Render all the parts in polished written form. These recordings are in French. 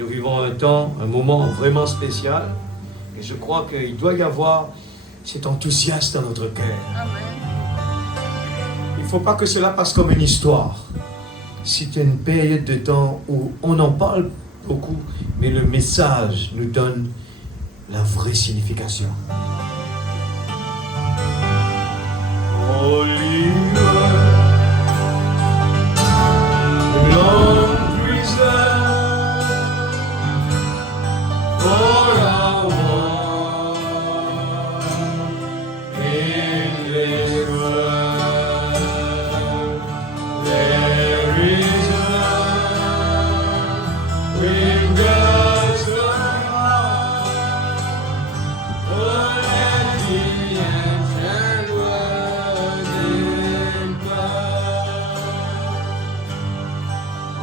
Nous vivons un temps, un moment vraiment spécial. Et je crois qu'il doit y avoir cet enthousiasme dans notre cœur. Il ne faut pas que cela passe comme une histoire. C'est une période de temps où on en parle beaucoup, mais le message nous donne la vraie signification. Holy Word, long preserved for our walk in this world. There is love with God's heart. Oh, let the ancient word impart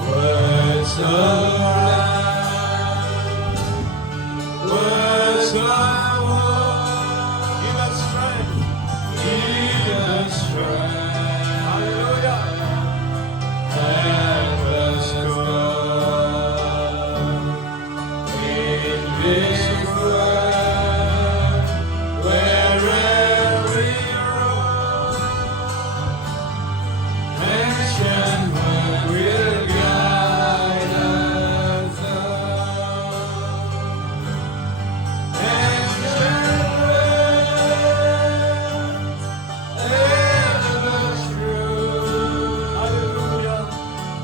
words of life, words of hope. Give us strength. Give us strength. Hallelujah. Help us go in this world, wherever we roam. Ancient word will guide us on. Ancient word, ever true. Hallelujah.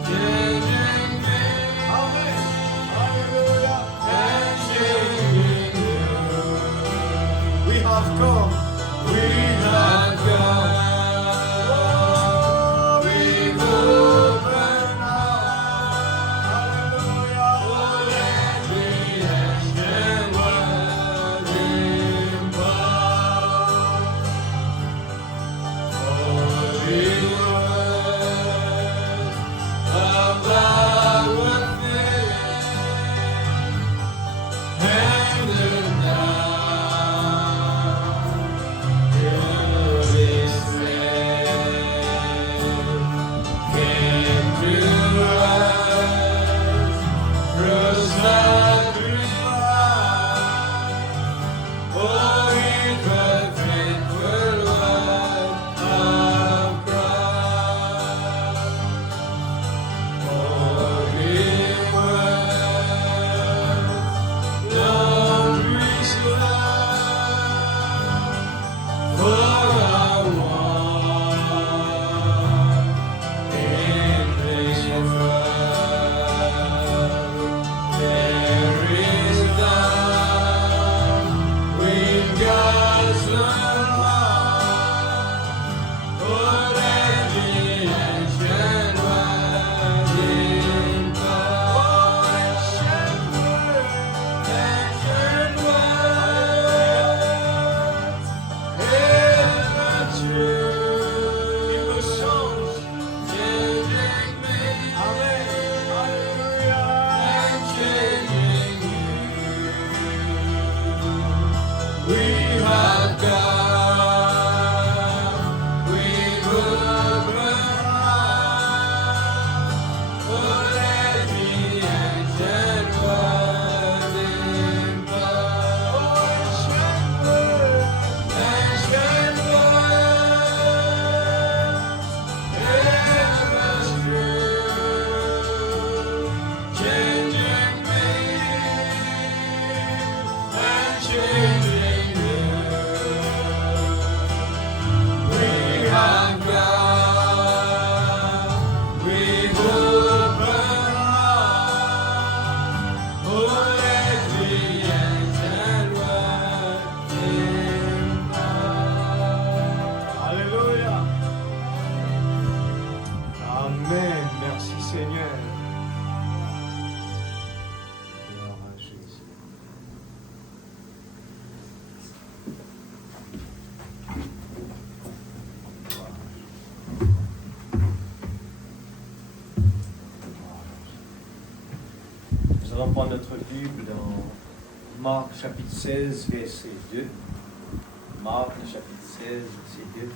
Changing me. Amen. Hallelujah. And changing you. We have come. We have come. We've opened hallelujah. Oh, let the ancient word impart. Holy word of God will fill handed down to this land. Came to us through sacrifice. Oh, it was faithful word of Christ. Holy word, Lord, restore for our walk in this world. There is love with God's love. Oh, let the ancient word impart. Ancient word, ever true. Il me change, changing me. Amen. Hallelujah. And changing you. We have come. We've opened heart. Oh, let the ancient word impart. Oh, ancient word, ever true. Changing me and changing you. We have come, we've opened heart. Oh, let the ancient word impart. Alléluia. Amen. Merci Seigneur. Gloire à Jésus. Nous allons prendre notre Bible dans Marc chapitre 16, verset 2. Marc chapitre 16, verset 2.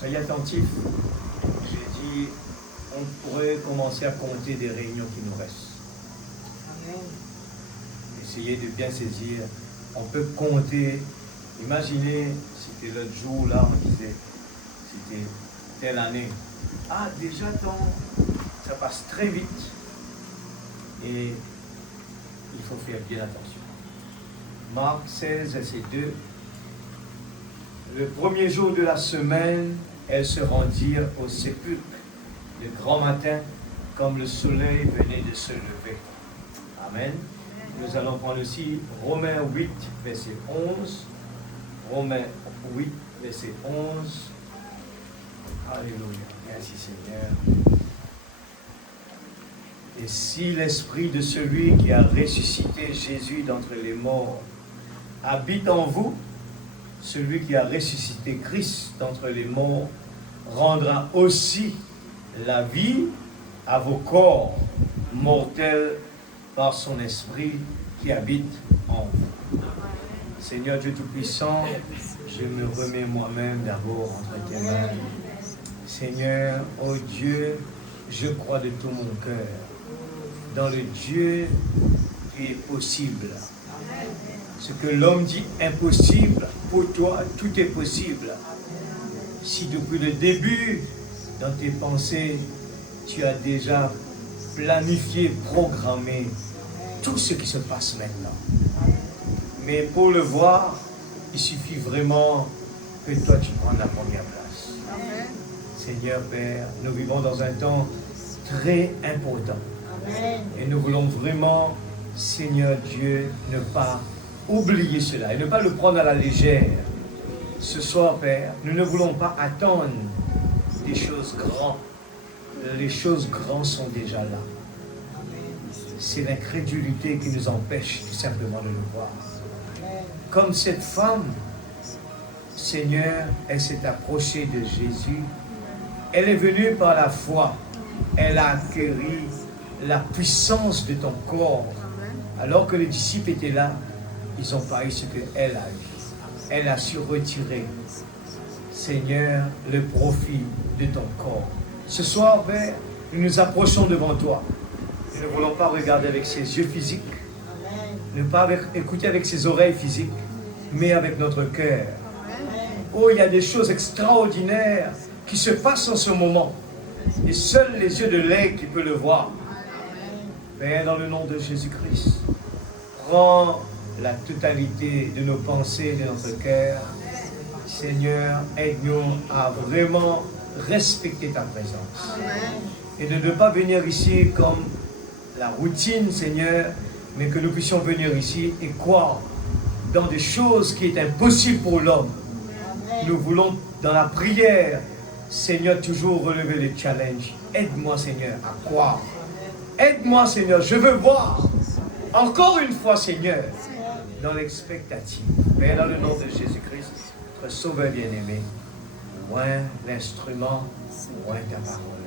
Soyez attentifs. J'ai dit, on pourrait commencer à compter des réunions qui nous restent. Amen. Essayez de bien saisir. On peut compter. Imaginez, c'était l'autre jour, là, on disait, c'était telle année. Ah, déjà, ça passe très vite. Et il faut faire bien attention. Marc 16, verset 2. Le premier jour de la semaine, elles se rendirent au sépulcre le grand matin, comme le soleil venait de se lever. Amen. Nous allons prendre aussi Romains 8, verset 11. Romains 8, verset 11. Alléluia. Merci Seigneur. Et si l'esprit de celui qui a ressuscité Jésus d'entre les morts habite en vous, celui qui a ressuscité Christ d'entre les morts rendra aussi la vie à vos corps mortels par son esprit qui habite en vous. Seigneur Dieu Tout-Puissant, je me remets moi-même d'abord entre tes mains. Seigneur, oh Dieu, je crois de tout mon cœur dans le Dieu qui est possible. Ce que l'homme dit impossible, pour toi, tout est possible. Si depuis le début, dans tes pensées, tu as déjà planifié, programmé tout ce qui se passe maintenant. Mais pour le voir, il suffit vraiment que toi tu prennes la première place. Amen. Seigneur Père, nous vivons dans un temps très important. Amen. Et nous voulons vraiment, Seigneur Dieu, ne pas oublier cela et ne pas le prendre à la légère. Ce soir, Père, nous ne voulons pas attendre des choses grandes. Les choses grandes sont déjà là. C'est l'incrédulité qui nous empêche tout simplement de le voir. Comme cette femme, Seigneur, elle s'est approchée de Jésus. Elle est venue par la foi. Elle a acquéri la puissance de ton corps. Alors que les disciples étaient là, ils n'ont pas eu ce qu'elle a eu. Elle a su retirer, Seigneur, le profit de ton corps. Ce soir, Père, nous nous approchons devant toi. Nous ne voulons pas regarder avec ses yeux physiques, ne pas écouter avec ses oreilles physiques, mais avec notre cœur. Oh, il y a des choses extraordinaires qui se passent en ce moment. Et seuls les yeux de l'aigle qui peuvent le voir. Père, dans le nom de Jésus-Christ, prends la totalité de nos pensées, de notre cœur. Seigneur, aide-nous à vraiment respecter ta présence. Et de ne pas venir ici comme la routine, Seigneur, mais que nous puissions venir ici et croire dans des choses qui est impossible pour l'homme. Nous voulons, dans la prière, Seigneur, toujours relever les challenges. Aide-moi, Seigneur, à croire. Aide-moi, Seigneur, je veux voir. Encore une fois, Seigneur, dans l'expectative. Père, dans le nom de Jésus-Christ, notre Sauveur bien-aimé, loin l'instrument, loin ta parole.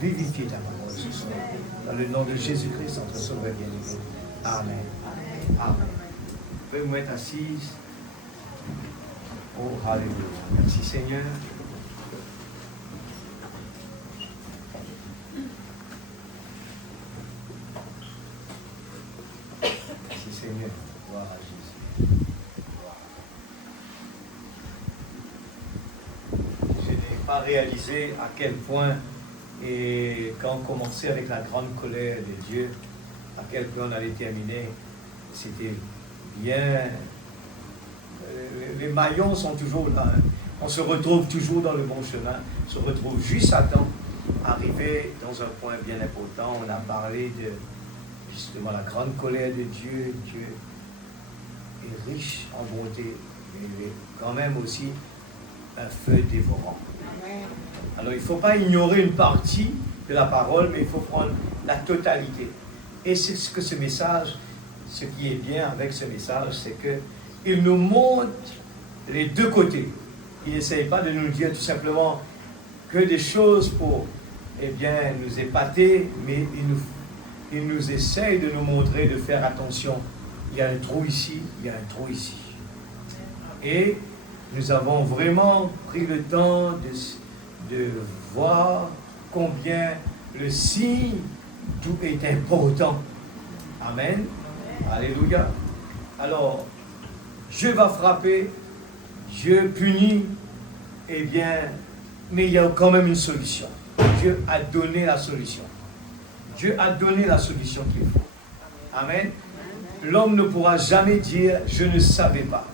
Vivifie ta parole ce soir. Dans le nom de Jésus-Christ, notre Sauveur bien-aimé. Amen. Amen. Vous pouvez vous mettre assise. Oh, alléluia. Merci Seigneur. Merci Seigneur. Gloire à Jésus. Je n'ai pas réalisé à quel point, et quand on commençait avec la grande colère de Dieu, à quel point on allait terminer, c'était bien. Les maillons sont toujours là. On se retrouve toujours dans le bon chemin. On se retrouve juste à temps. Arrivé dans un point bien important, on a parlé de justement la grande colère de Dieu. Dieu est riche en bonté, mais il est quand même aussi un feu dévorant. Alors il ne faut pas ignorer une partie de la parole, mais il faut prendre la totalité. Et c'est ce que ce message, ce qui est bien avec ce message, c'est qu'il nous montre les deux côtés. Il n'essaye pas de nous dire tout simplement que des choses pour nous épater, mais il nous essaye de nous montrer, de faire attention. Il y a un trou ici, il y a un trou ici. Et nous avons vraiment pris le temps de voir combien le signe d'où est important. Amen. Alléluia. Alors, Dieu va frapper, Dieu punit, eh bien, mais il y a quand même une solution. Dieu a donné la solution. Dieu a donné la solution qu'il faut. Amen. L'homme ne pourra jamais dire « je ne savais pas ».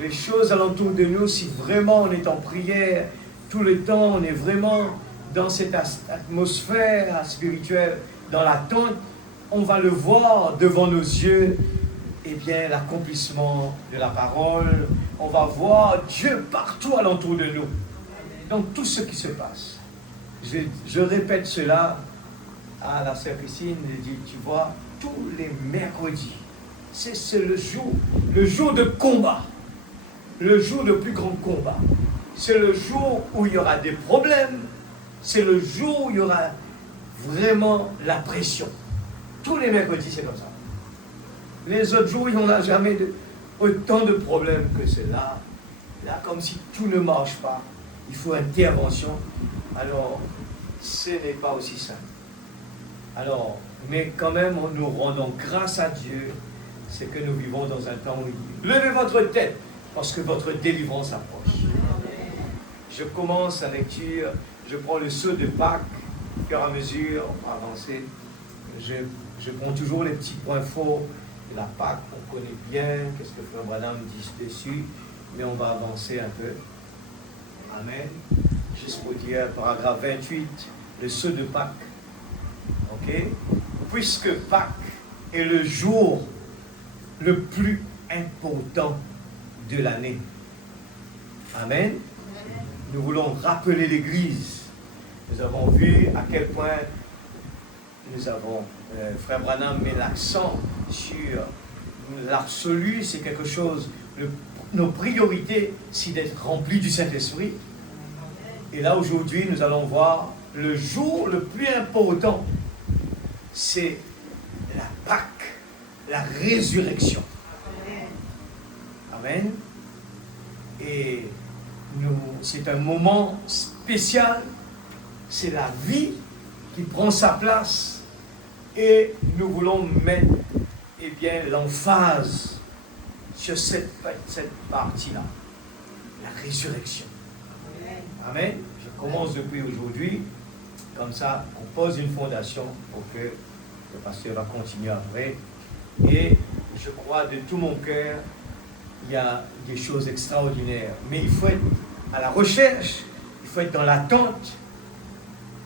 Les choses alentour de nous, si vraiment on est en prière, tout le temps, on est vraiment dans cette atmosphère spirituelle, dans l'attente, on va le voir devant nos yeux, eh bien, l'accomplissement de la parole. On va voir Dieu partout alentour de nous. Donc, tout ce qui se passe. Je répète cela à la sœur Christine, je dis, tu vois, tous les mercredis, c'est le jour de combat, le jour de plus grand combat. C'est le jour où il y aura des problèmes, c'est le jour où il y aura vraiment la pression. Tous les mercredis, c'est comme ça. Les autres jours, il n'y en a jamais autant de problèmes que cela. Là, comme si tout ne marche pas, il faut intervention. Alors, ce n'est pas aussi simple. Alors, mais quand même, nous rendons grâce à Dieu, c'est que nous vivons dans un temps où il dit, levez votre tête, parce que votre délivrance approche. Je commence la lecture, je prends le sceau de Pâques, au fur et à mesure, on va avancer. Je prends toujours les petits points forts de la Pâques, on connaît bien, qu'est-ce que Frère Branham dit dessus, mais on va avancer un peu. Amen. Juste pour dire, paragraphe 28, le sceau de Pâques. Ok? Puisque Pâques est le jour le plus important de l'année. Amen. Nous voulons rappeler l'Église. Nous avons vu à quel point Frère Branham met l'accent sur l'absolu, c'est quelque chose, nos priorités, c'est d'être remplis du Saint-Esprit. Et là, aujourd'hui, nous allons voir le jour le plus important, c'est la Pâque, la résurrection. Amen. Et c'est un moment spécial, c'est la vie qui prend sa place et nous voulons mettre l'emphase sur cette partie-là, la résurrection. Amen. Je commence depuis aujourd'hui, comme ça on pose une fondation pour que le pasteur va continuer après. Et je crois de tout mon cœur, il y a des choses extraordinaires. Mais il faut être à la recherche, il faut être dans l'attente,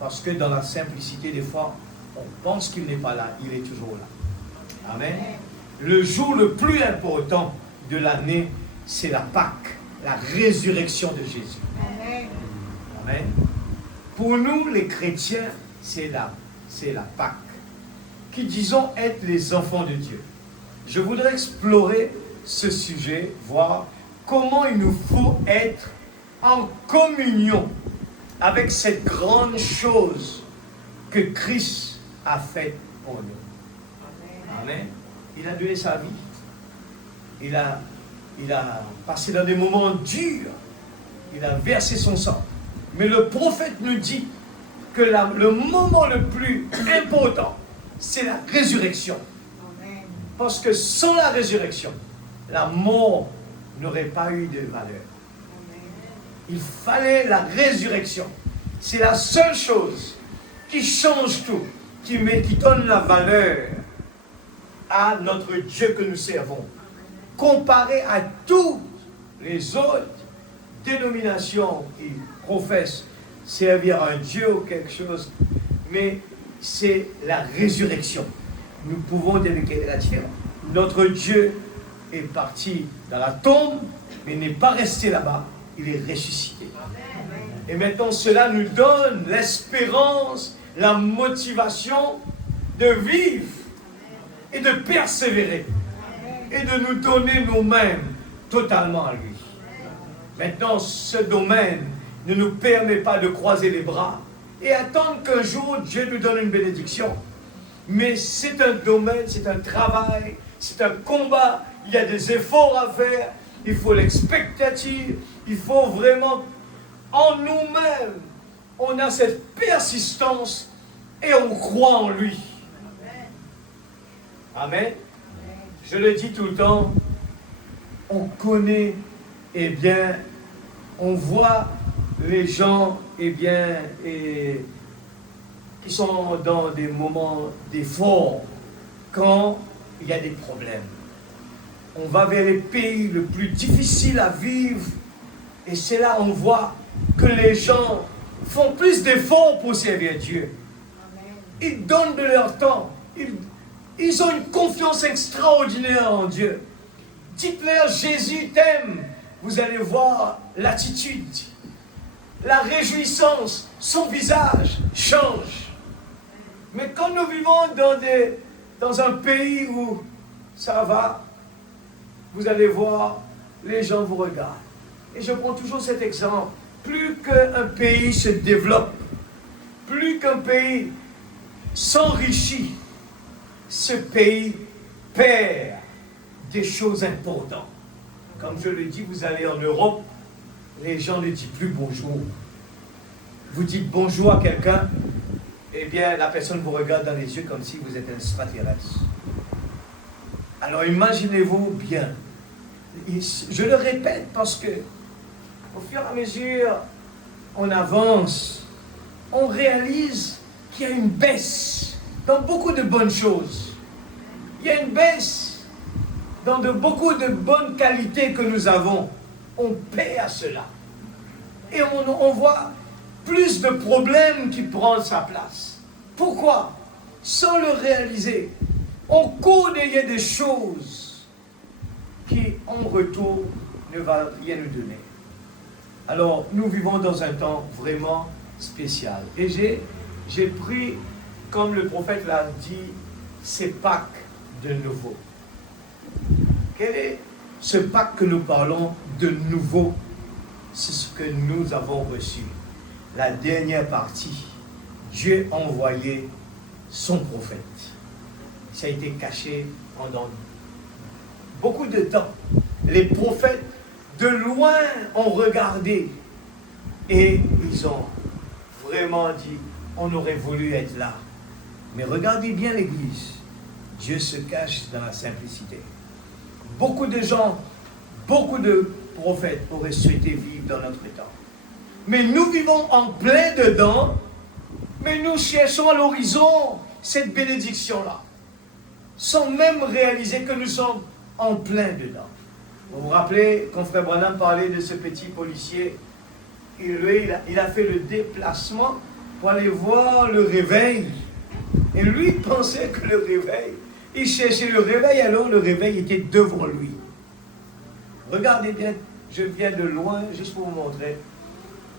parce que dans la simplicité des fois, on pense qu'il n'est pas là, il est toujours là. Amen. Le jour le plus important de l'année, c'est la Pâque, la résurrection de Jésus. Amen. Amen. Pour nous, les chrétiens, c'est la Pâque, qui disons être les enfants de Dieu. Je voudrais explorer ce sujet, voir comment il nous faut être en communion avec cette grande chose que Christ a faite pour nous. Amen. Il a donné sa vie. Il a passé dans des moments durs. Il a versé son sang. Mais le prophète nous dit que le moment le plus important, c'est la résurrection. Parce que sans la résurrection, la mort n'aurait pas eu de valeur. Il fallait la résurrection. C'est la seule chose qui change tout, qui donne la valeur à notre Dieu que nous servons. Comparé à toutes les autres dénominations qui professent servir un Dieu ou quelque chose, mais c'est la résurrection. Nous pouvons déléguer la différence. Notre Dieu est parti dans la tombe, mais n'est pas resté là-bas. Il est ressuscité. Et maintenant, cela nous donne l'espérance, la motivation de vivre et de persévérer et de nous donner nous-mêmes totalement à lui. Maintenant, ce domaine ne nous permet pas de croiser les bras et attendre qu'un jour Dieu nous donne une bénédiction. Mais c'est un domaine, c'est un travail, c'est un combat, il y a des efforts à faire, il faut l'expectative, il faut vraiment, en nous-mêmes, on a cette persistance et on croit en lui. Amen. Je le dis tout le temps, on connaît, eh bien, on voit les gens, eh bien, qui sont dans des moments d'effort quand il y a des problèmes. On va vers les pays les plus difficiles à vivre et c'est là on voit que les gens font plus d'efforts pour servir Dieu. Ils donnent de leur temps. Ils ont une confiance extraordinaire en Dieu. Dites-leur, Jésus t'aime. Vous allez voir l'attitude, la réjouissance, son visage change. Mais quand nous vivons dans un pays où ça va, vous allez voir, les gens vous regardent. Et je prends toujours cet exemple. Plus qu'un pays se développe, plus qu'un pays s'enrichit, ce pays perd des choses importantes. Comme je le dis, vous allez en Europe, les gens ne disent plus bonjour. Vous dites bonjour à quelqu'un, eh bien la personne vous regarde dans les yeux comme si vous êtes un extraterrestre. Alors imaginez-vous bien. Je le répète parce que au fur et à mesure on avance, on réalise qu'il y a une baisse dans beaucoup de bonnes choses. Il y a une baisse dans beaucoup de bonnes qualités que nous avons. On paie à cela. Et on voit plus de problèmes qui prennent sa place. Pourquoi? Sans le réaliser, on court derrière des choses qui, en retour, ne va rien nous donner. Alors, nous vivons dans un temps vraiment spécial. Et j'ai pris, comme le prophète l'a dit, ces Pâques de nouveau. Quel est ce Pâques que nous parlons de nouveau? C'est ce que nous avons reçu. La dernière partie. Dieu a envoyé son prophète. Ça a été caché pendant beaucoup de temps. Les prophètes de loin ont regardé et ils ont vraiment dit, on aurait voulu être là. Mais regardez bien l'Église. Dieu se cache dans la simplicité. Beaucoup de gens, beaucoup de prophètes auraient souhaité vivre dans notre temps. Mais nous vivons en plein dedans, mais nous cherchons à l'horizon cette bénédiction-là, sans même réaliser que nous sommes en plein dedans. Vous vous rappelez, quand Frère Branham parlait de ce petit policier, il a fait le déplacement pour aller voir le réveil. Et lui pensait que le réveil, il cherchait le réveil, alors le réveil était devant lui. Regardez bien, je viens de loin, juste pour vous montrer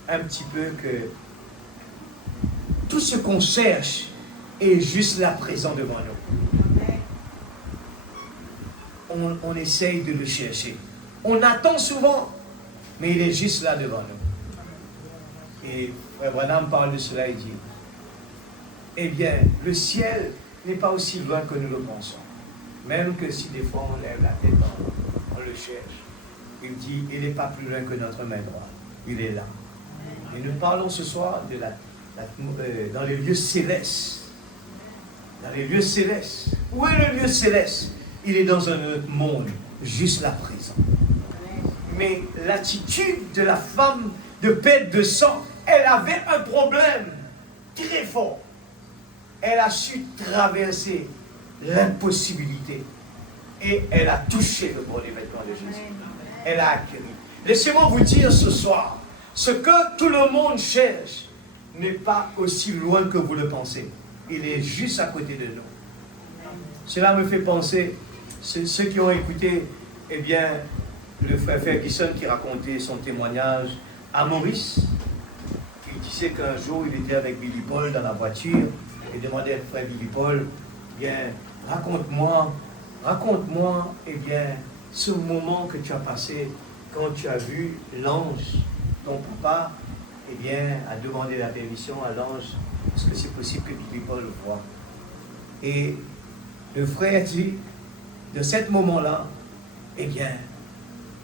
un petit peu que tout ce qu'on cherche est juste là présent devant nous. On essaye de le chercher. On attend souvent, mais il est juste là devant nous. Et Frère Branham parle de cela, il dit, eh bien, le ciel n'est pas aussi loin que nous le pensons. Même que si des fois on lève la tête, on le cherche. Il dit, il n'est pas plus loin que notre main droite. Il est là. Et nous parlons ce soir de dans les lieux célestes. Dans les lieux célestes. Où est le lieu céleste? Il est dans un autre monde, juste là présent. Mais l'attitude de la femme de perte de sang, elle avait un problème très fort. Elle a su traverser l'impossibilité. Et elle a touché le bon événement de Jésus. Elle a accueilli. Laissez-moi vous dire ce soir, ce que tout le monde cherche n'est pas aussi loin que vous le pensez. Il est juste à côté de nous. Cela me fait penser, ceux qui ont écouté, eh bien, le frère Ferguson qui racontait son témoignage à Maurice. Il disait qu'un jour, il était avec Billy Paul dans la voiture et demandait au frère Billy Paul, bien, raconte-moi, eh bien, ce moment que tu as passé quand tu as vu l'ange, ton papa, eh bien, a demandé la permission à l'ange, est-ce que c'est possible que Billy Paul le voie? Et le frère dit, de ce moment-là, eh bien,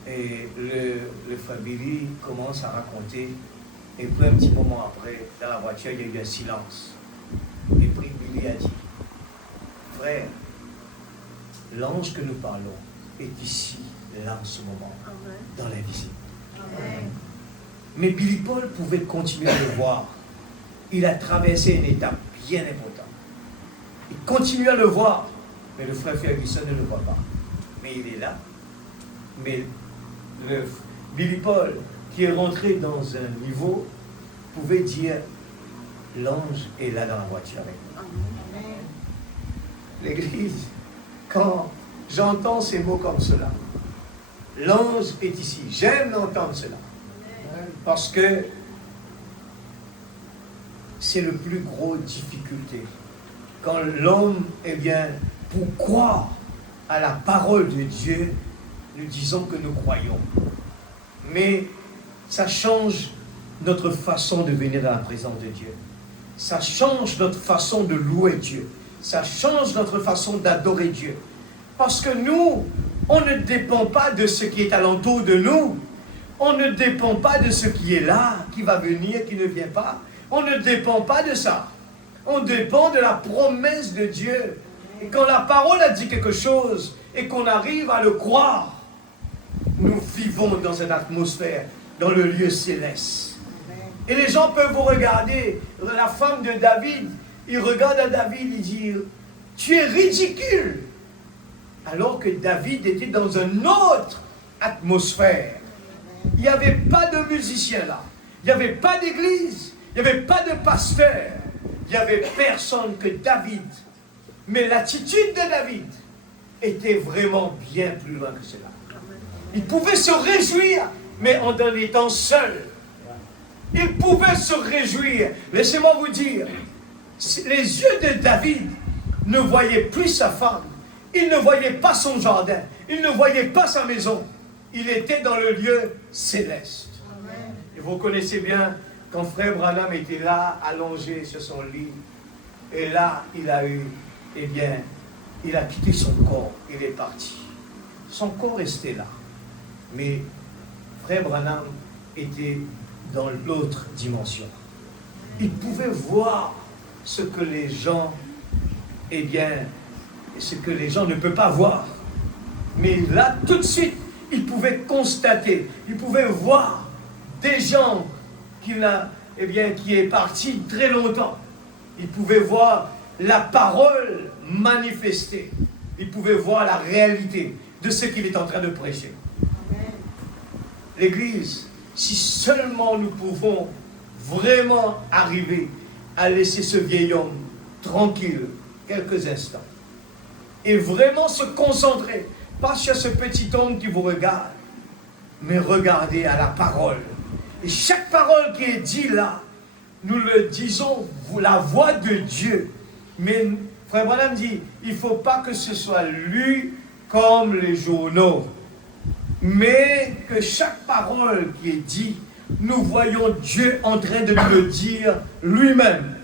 Et le frère Billy commence à raconter. Et puis un petit moment après, dans la voiture, il y a eu un silence. Et puis Billy a dit, frère, l'ange que nous parlons est ici, là en ce moment, dans l'invisible. Mais Billy Paul pouvait continuer à le voir. Il a traversé une étape bien importante. Il continue à le voir, mais le frère Ferguson ne le voit pas. Mais il est là. Mais Billy Paul, qui est rentré dans un niveau, pouvait dire, l'ange est là dans la voiture avec nous. L'Église, quand j'entends ces mots comme cela, l'ange est ici. J'aime entendre cela. Parce que c'est le plus gros difficulté. Quand l'homme, eh bien, pour croire à la parole de Dieu, nous disons que nous croyons. Mais ça change notre façon de venir dans la présence de Dieu. Ça change notre façon de louer Dieu. Ça change notre façon d'adorer Dieu. Parce que nous, on ne dépend pas de ce qui est alentour de nous. On ne dépend pas de ce qui est là, qui va venir, qui ne vient pas. On ne dépend pas de ça. On dépend de la promesse de Dieu. Et quand la parole a dit quelque chose et qu'on arrive à le croire, nous vivons dans cette atmosphère, dans le lieu céleste. Et les gens peuvent vous regarder. La femme de David, il regarde à David et dit, tu es ridicule. Alors que David était dans une autre atmosphère. Il n'y avait pas de musiciens là. Il n'y avait pas d'église. Il n'y avait pas de pasteur. Il n'y avait personne que David. Mais l'attitude de David était vraiment bien plus loin que cela. Il pouvait se réjouir, mais en étant seul. Il pouvait se réjouir. Laissez-moi vous dire, les yeux de David ne voyaient plus sa femme. Il ne voyait pas son jardin. Il ne voyait pas sa maison. Il était dans le lieu céleste. Amen. Et vous connaissez bien, quand frère Branham était là, allongé sur son lit, et là, il a eu, eh bien, il a quitté son corps. Il est parti. Son corps restait là. Mais frère Branham était dans l'autre dimension. Il pouvait voir ce que les gens, eh bien, ce que les gens ne peuvent pas voir. Mais là, tout de suite, il pouvait constater, il pouvait voir des gens qui est parti très longtemps. Il pouvait voir la parole manifestée. Il pouvait voir la réalité de ce qu'il est en train de prêcher. L'Église, si seulement nous pouvons vraiment arriver à laisser ce vieil homme tranquille quelques instants et vraiment se concentrer, pas sur ce petit homme qui vous regarde, mais regardez à la parole. Et chaque parole qui est dite là, nous le disons, la voix de Dieu. Mais frère Branham dit, il ne faut pas que ce soit lu comme les journaux, mais que chaque parole qui est dite, nous voyons Dieu en train de nous le dire lui-même.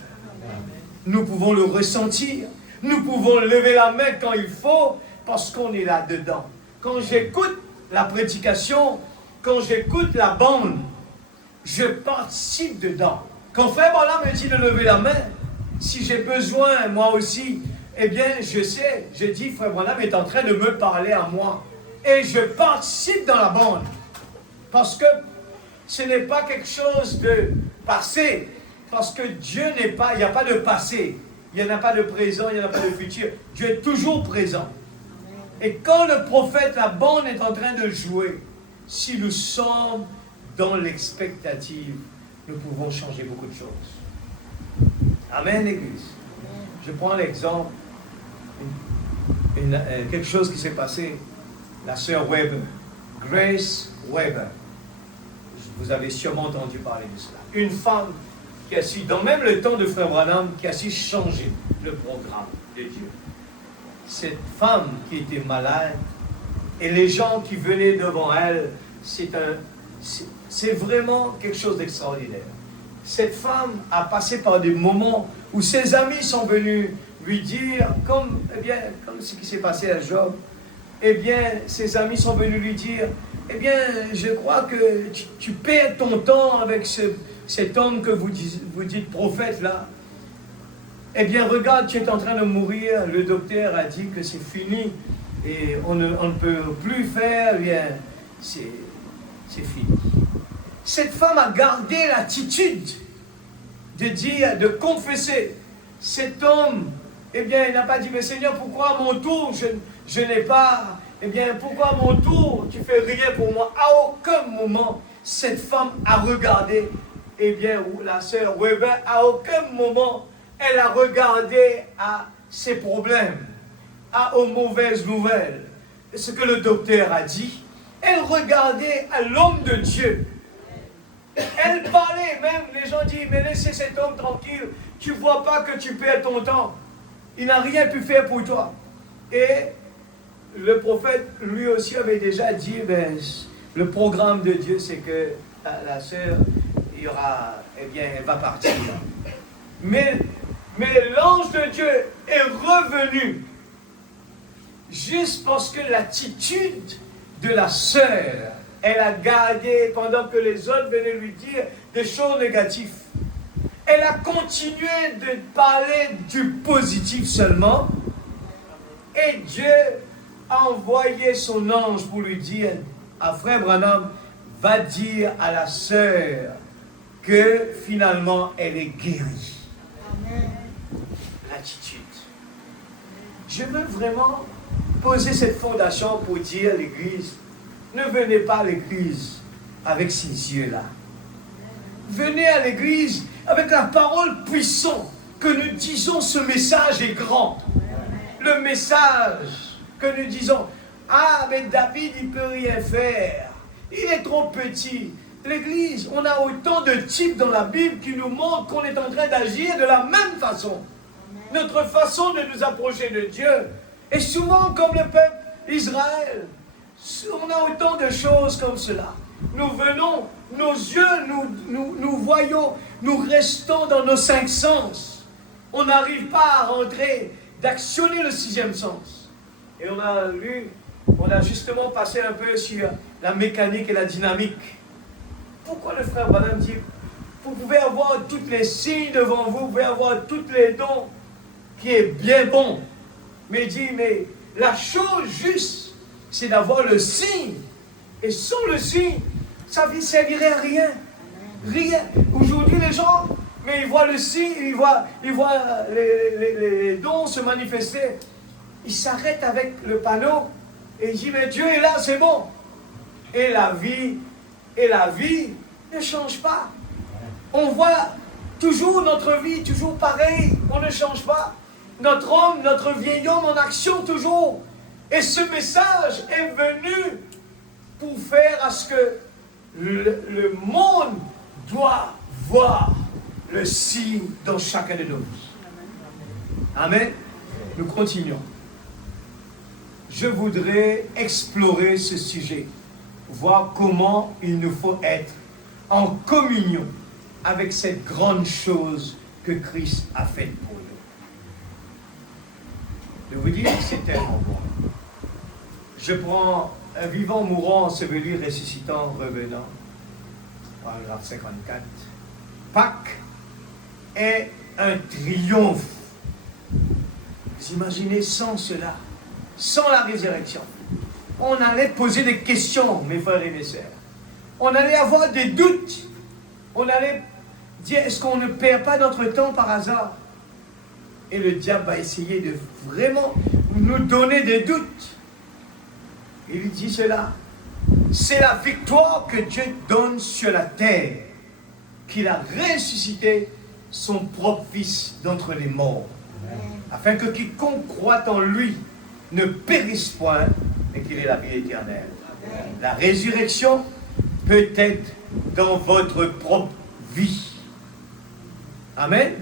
Nous pouvons le ressentir, nous pouvons lever la main quand il faut, parce qu'on est là-dedans. Quand j'écoute la prédication, quand j'écoute la bande, je participe dedans. Quand frère Branham me dit de lever la main, si j'ai besoin, moi aussi, eh bien, je sais, je dis, frère Branham est en train de me parler à moi. Et je participe dans la bande. Parce que ce n'est pas quelque chose de passé. Parce que Dieu n'est pas, il n'y a pas de passé. Il n'y en a pas de présent, il n'y en a pas de futur. Dieu est toujours présent. Et quand le prophète, la bande est en train de jouer, si nous sommes dans l'expectative, nous pouvons changer beaucoup de choses. Amen, l'Église. Je prends l'exemple, quelque chose qui s'est passé, la sœur Weber, Grace Weber. Vous avez sûrement entendu parler de cela. Une femme qui a su, dans même le temps de frère Branham, qui a su changer le programme de Dieu. Cette femme qui était malade, et les gens qui venaient devant elle, c'est vraiment quelque chose d'extraordinaire. Cette femme a passé par des moments où ses amis sont venus lui dire, comme ce qui s'est passé à Job, eh bien, ses amis sont venus lui dire, eh bien, je crois que tu perds ton temps avec cet homme que vous dites prophète là. Eh bien, regarde, tu es en train de mourir, le docteur a dit que c'est fini et on ne peut plus faire, eh bien, c'est fini. Cette femme a gardé l'attitude de dire, de confesser. Cet homme, eh bien, il n'a pas dit, mais Seigneur, pourquoi à mon tour je n'ai pas, eh bien, pourquoi à mon tour tu fais rien pour moi? À aucun moment, cette femme a regardé, eh bien, la sœur Weber, à aucun moment, elle a regardé à ses problèmes, aux mauvaises nouvelles. Ce que le docteur a dit, elle regardait à l'homme de Dieu. Elle parlait, même les gens disent, mais laissez cet homme tranquille, tu ne vois pas que tu perds ton temps. Il n'a rien pu faire pour toi. Et le prophète, lui aussi, avait déjà dit, ben, le programme de Dieu, c'est que la sœur, il y aura, eh bien, elle va partir. Mais l'ange de Dieu est revenu juste parce que l'attitude de la sœur, elle a gardé, pendant que les autres venaient lui dire des choses négatives, elle a continué de parler du positif seulement, et Dieu a envoyé son ange pour lui dire, à frère Branham, va dire à la sœur que finalement elle est guérie. L'attitude. Je veux vraiment poser cette fondation pour dire à l'Église, ne venez pas à l'Église avec ces yeux-là. Venez à l'Église avec la parole puissante, que nous disons ce message est grand. Le message que nous disons, ah mais David il ne peut rien faire, il est trop petit. L'Église, on a autant de types dans la Bible qui nous montrent qu'on est en train d'agir de la même façon. Notre façon de nous approcher de Dieu est souvent comme le peuple Israël. On a autant de choses comme cela. Nous venons, nos yeux, nous voyons, nous restons dans nos 5 sens. On n'arrive pas à rentrer, d'actionner le 6e sens. Et on a justement passé un peu sur la mécanique et la dynamique. Pourquoi le frère Branham dit, vous pouvez avoir toutes les signes devant vous, vous pouvez avoir tous les dons, qui est bien bon. Mais il dit, mais la chose juste, c'est d'avoir le signe. Et sans le signe, ça ne servirait à rien. Rien. Aujourd'hui, les gens, mais ils voient le signe, ils voient les dons se manifester. Ils s'arrêtent avec le panneau et ils disent, mais Dieu est là, c'est bon. Et la vie ne change pas. On voit toujours notre vie, toujours pareil, on ne change pas. Notre homme, notre vieil homme en action toujours. Et ce message est venu pour faire à ce que le monde doit voir le signe dans chacun de nous. Amen. Nous continuons. Je voudrais explorer ce sujet, voir comment il nous faut être en communion avec cette grande chose que Christ a faite pour nous. Je vous dis, c'est tellement bon. Je prends un vivant, mourant, enseveli, ressuscitant, revenant. Paragraphe 54. Pâques est un triomphe. Vous imaginez, sans cela, sans la résurrection, on allait poser des questions, mes frères et mes sœurs. On allait avoir des doutes. On allait dire, est-ce qu'on ne perd pas notre temps par hasard? Et le diable va essayer de vraiment nous donner des doutes. Il dit cela. C'est la victoire que Dieu donne sur la terre, qu'il a ressuscité son propre Fils d'entre les morts, afin que quiconque croit en lui ne périsse point, mais qu'il ait la vie éternelle. La résurrection peut être dans votre propre vie. Amen.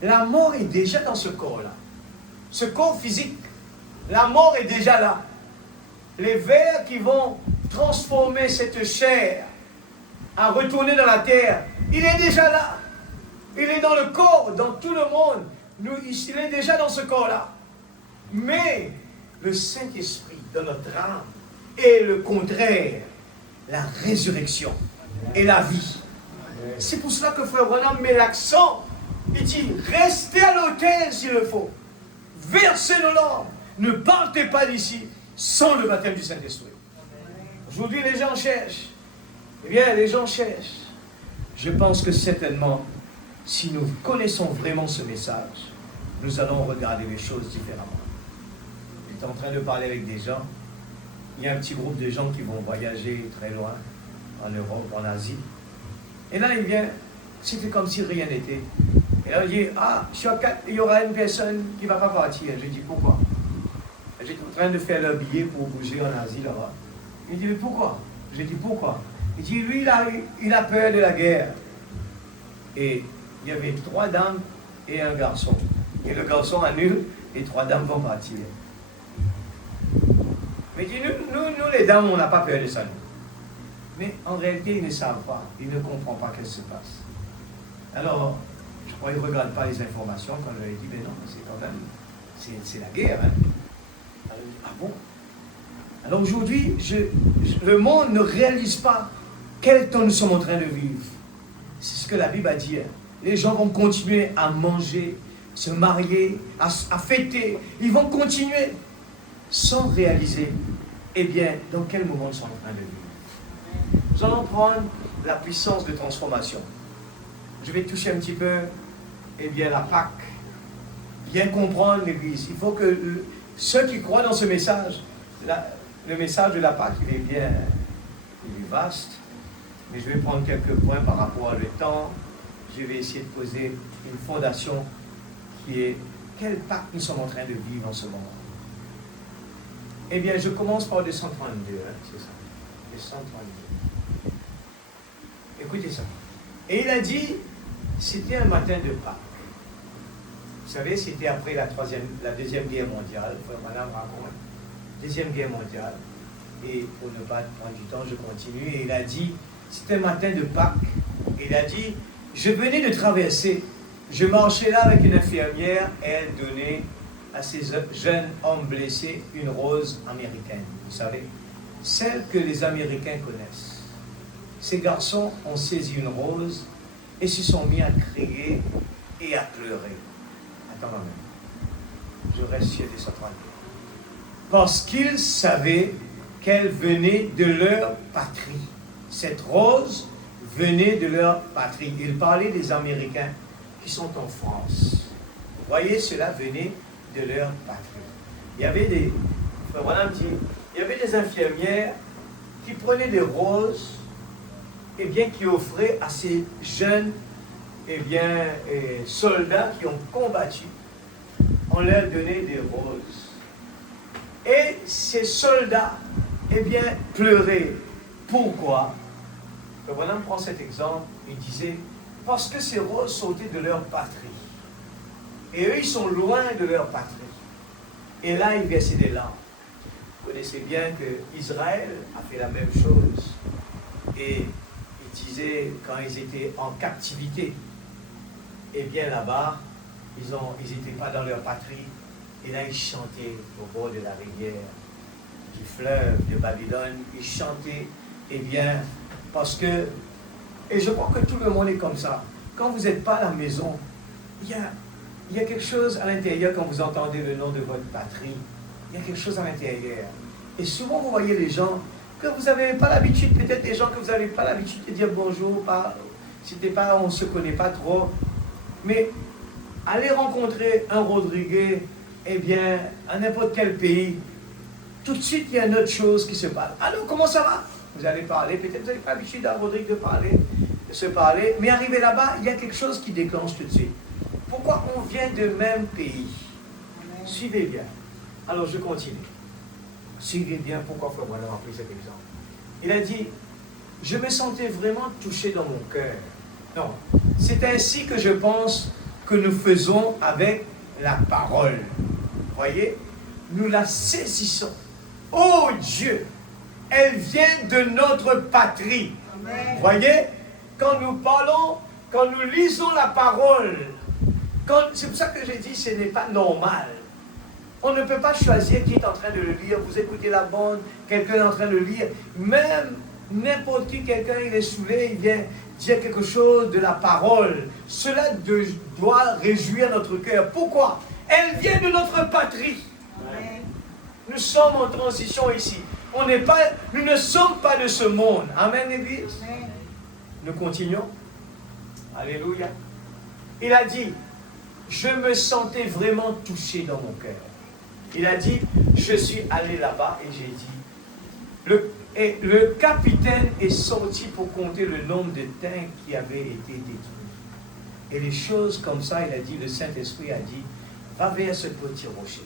La mort est déjà dans ce corps-là. Ce corps physique, la mort est déjà là. Les vers qui vont transformer cette chair à retourner dans la terre, il est déjà là. Il est dans le corps, dans tout le monde. Il est déjà dans ce corps-là. Mais le Saint-Esprit, dans notre âme, et le contraire, la résurrection et la vie. C'est pour cela que Frère Branham met l'accent. Il dit, restez à l'autel s'il le faut. Versez nos larmes. Ne partez pas d'ici sans le baptême du Saint-Esprit. Aujourd'hui, les gens cherchent. Eh bien, les gens cherchent. Je pense que certainement, si nous connaissons vraiment ce message, nous allons regarder les choses différemment. J'étais en train de parler avec des gens. Il y a un petit groupe de gens qui vont voyager très loin, en Europe, en Asie. Et là, il vient, c'était comme si rien n'était. Et là, il dit, sur 4, il y aura une personne qui ne va pas partir. Je dis, pourquoi? J'étais en train de faire le billet pour bouger en Asie là-bas. Il dit, mais pourquoi? Je dis, pourquoi? Il dit, lui, il a peur de la guerre. Et il y avait 3 dames et un garçon. Et le garçon annule, et 3 dames vont partir. Mais il dit, nous les dames, on n'a pas peur de ça. Mais en réalité, ils ne savent pas. Ils ne comprennent pas ce qui se passe. Alors, je crois qu'ils ne regardent pas les informations quand je leur ai dit, mais non, c'est quand même, c'est la guerre. Hein. Alors, ah bon? Alors aujourd'hui, le monde ne réalise pas quel temps nous sommes en train de vivre. C'est ce que la Bible a dit. Hein. Les gens vont continuer à manger, se marier, à fêter. Ils vont continuer sans réaliser, eh bien, dans quel moment nous sommes en train de vivre. Nous allons prendre la puissance de transformation. Je vais toucher un petit peu, eh bien, la Pâque. Bien comprendre l'Église. Il faut que ceux qui croient dans ce message, le message de la Pâque, il est vaste, mais je vais prendre quelques points par rapport au temps. Je vais essayer de poser une fondation qui est quelle Pâque nous sommes en train de vivre en ce moment. Eh bien, je commence par le 132, hein, c'est ça. Le 132. Écoutez ça. Et il a dit, c'était un matin de Pâques. Vous savez, c'était après la Deuxième Guerre mondiale. Madame raconte. Deuxième Guerre mondiale. Et pour ne pas prendre du temps, je continue. Et il a dit, c'était un matin de Pâques. Et il a dit, je venais de traverser. Je marchais là avec une infirmière et elle donnait à ces jeunes hommes blessés une rose américaine. Vous savez, celle que les Américains connaissent. Ces garçons ont saisi une rose et se sont mis à crier et à pleurer. Attends, maman. Je reste sur les 132. Parce qu'ils savaient qu'elle venait de leur patrie. Cette rose venait de leur patrie. Ils parlaient des Américains qui sont en France. Vous voyez, cela venait de leur patrie. Il y avait des, il y avait des infirmières qui prenaient des roses, et bien qui offraient à ces jeunes, soldats qui ont combattu. On leur donnait des roses. Et ces soldats, pleuraient. Pourquoi? Branham prend cet exemple, il disait, parce que ces roses sautaient de leur patrie. Et eux, ils sont loin de leur patrie. Et là, ils versaient des larmes. Vous connaissez bien qu'Israël a fait la même chose. Et ils disaient, quand ils étaient en captivité, là-bas, ils n'étaient pas dans leur patrie. Et là, ils chantaient au bord de la rivière, du fleuve de Babylone. Ils chantaient, parce que, et je crois que tout le monde est comme ça. Quand vous n'êtes pas à la maison, il y a quelque chose à l'intérieur quand vous entendez le nom de votre patrie. Il y a quelque chose à l'intérieur. Et souvent, vous voyez les gens que vous n'avez pas l'habitude, peut-être des gens que vous n'avez pas l'habitude de dire bonjour, on ne se connaît pas trop. Mais allez rencontrer un Rodriguez, à n'importe quel pays, tout de suite, il y a une autre chose qui se passe. Allô, comment ça va? Vous allez parler, peut-être vous n'avez pas l'habitude à Rodrigue de se parler, mais arrivé là-bas, il y a quelque chose qui déclenche tout de suite. Pourquoi on vient de même pays? Suivez bien. Alors, je continue. Suivez bien pourquoi Frère Branham a pris cet exemple. Il a dit, je me sentais vraiment touché dans mon cœur. Non, c'est ainsi que je pense que nous faisons avec la parole. Voyez, nous la saisissons. Oh Dieu, elle vient de notre patrie. Amen. Voyez, quand nous parlons, quand nous lisons la parole, c'est pour ça que j'ai dit, ce n'est pas normal. On ne peut pas choisir qui est en train de le lire. Vous écoutez la bande, quelqu'un est en train de le lire. Même n'importe qui, quelqu'un, il est saoulé, il vient dire quelque chose de la parole. Cela doit réjouir notre cœur. Pourquoi? Elle vient de notre patrie. Amen. Nous sommes en transition ici. Nous ne sommes pas de ce monde. Amen, Église. Amen. Nous continuons. Alléluia. Il a dit, je me sentais vraiment touché dans mon cœur. Il a dit, je suis allé là-bas et j'ai dit, le capitaine est sorti pour compter le nombre de tanks qui avaient été détruits. Et les choses comme ça, il a dit, le Saint-Esprit a dit, va vers ce petit rocher.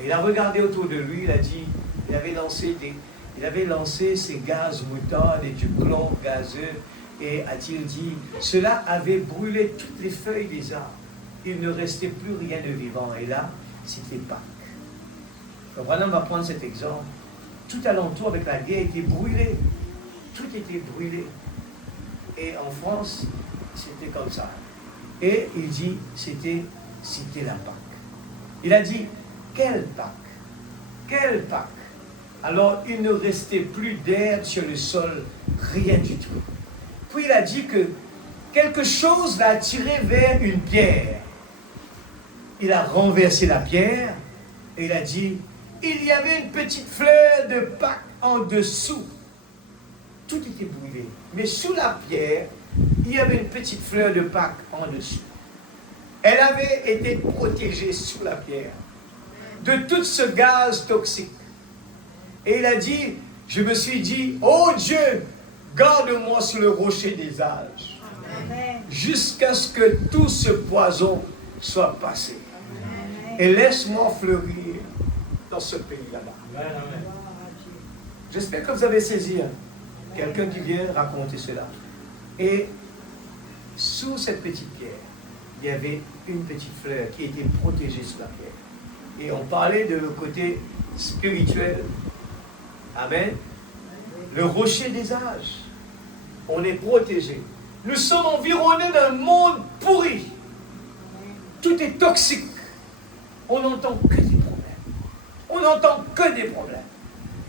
Et il a regardé autour de lui, il a dit, il avait lancé ses gaz moutardes et du plomb gazeux, et a-t-il dit, cela avait brûlé toutes les feuilles des arbres. Il ne restait plus rien de vivant. Et là, c'était Pâques. Donc, Branham va prendre cet exemple. Tout alentour avec la guerre était brûlé. Tout était brûlé. Et en France, c'était comme ça. Et il dit, c'était la Pâque. Il a dit, quelle Pâque? Quelle Pâque? Alors, il ne restait plus d'herbe sur le sol, rien du tout. Puis il a dit que quelque chose l'a attiré vers une pierre. Il a renversé la pierre et il a dit, il y avait une petite fleur de Pâques en dessous. Tout était brûlé. Mais sous la pierre, il y avait une petite fleur de Pâques en dessous. Elle avait été protégée sous la pierre de tout ce gaz toxique. Et il a dit, je me suis dit, oh Dieu, garde-moi sur le rocher des âges, jusqu'à ce que tout ce poison soit passé. Et laisse-moi fleurir dans ce pays là-bas. J'espère que vous avez saisi quelqu'un qui vient raconter cela. Et sous cette petite pierre, il y avait une petite fleur qui était protégée sous la pierre. Et on parlait de le côté spirituel. Amen. Le rocher des âges. On est protégé. Nous sommes environnés d'un monde pourri. Tout est toxique. On n'entend que des problèmes. On n'entend que des problèmes.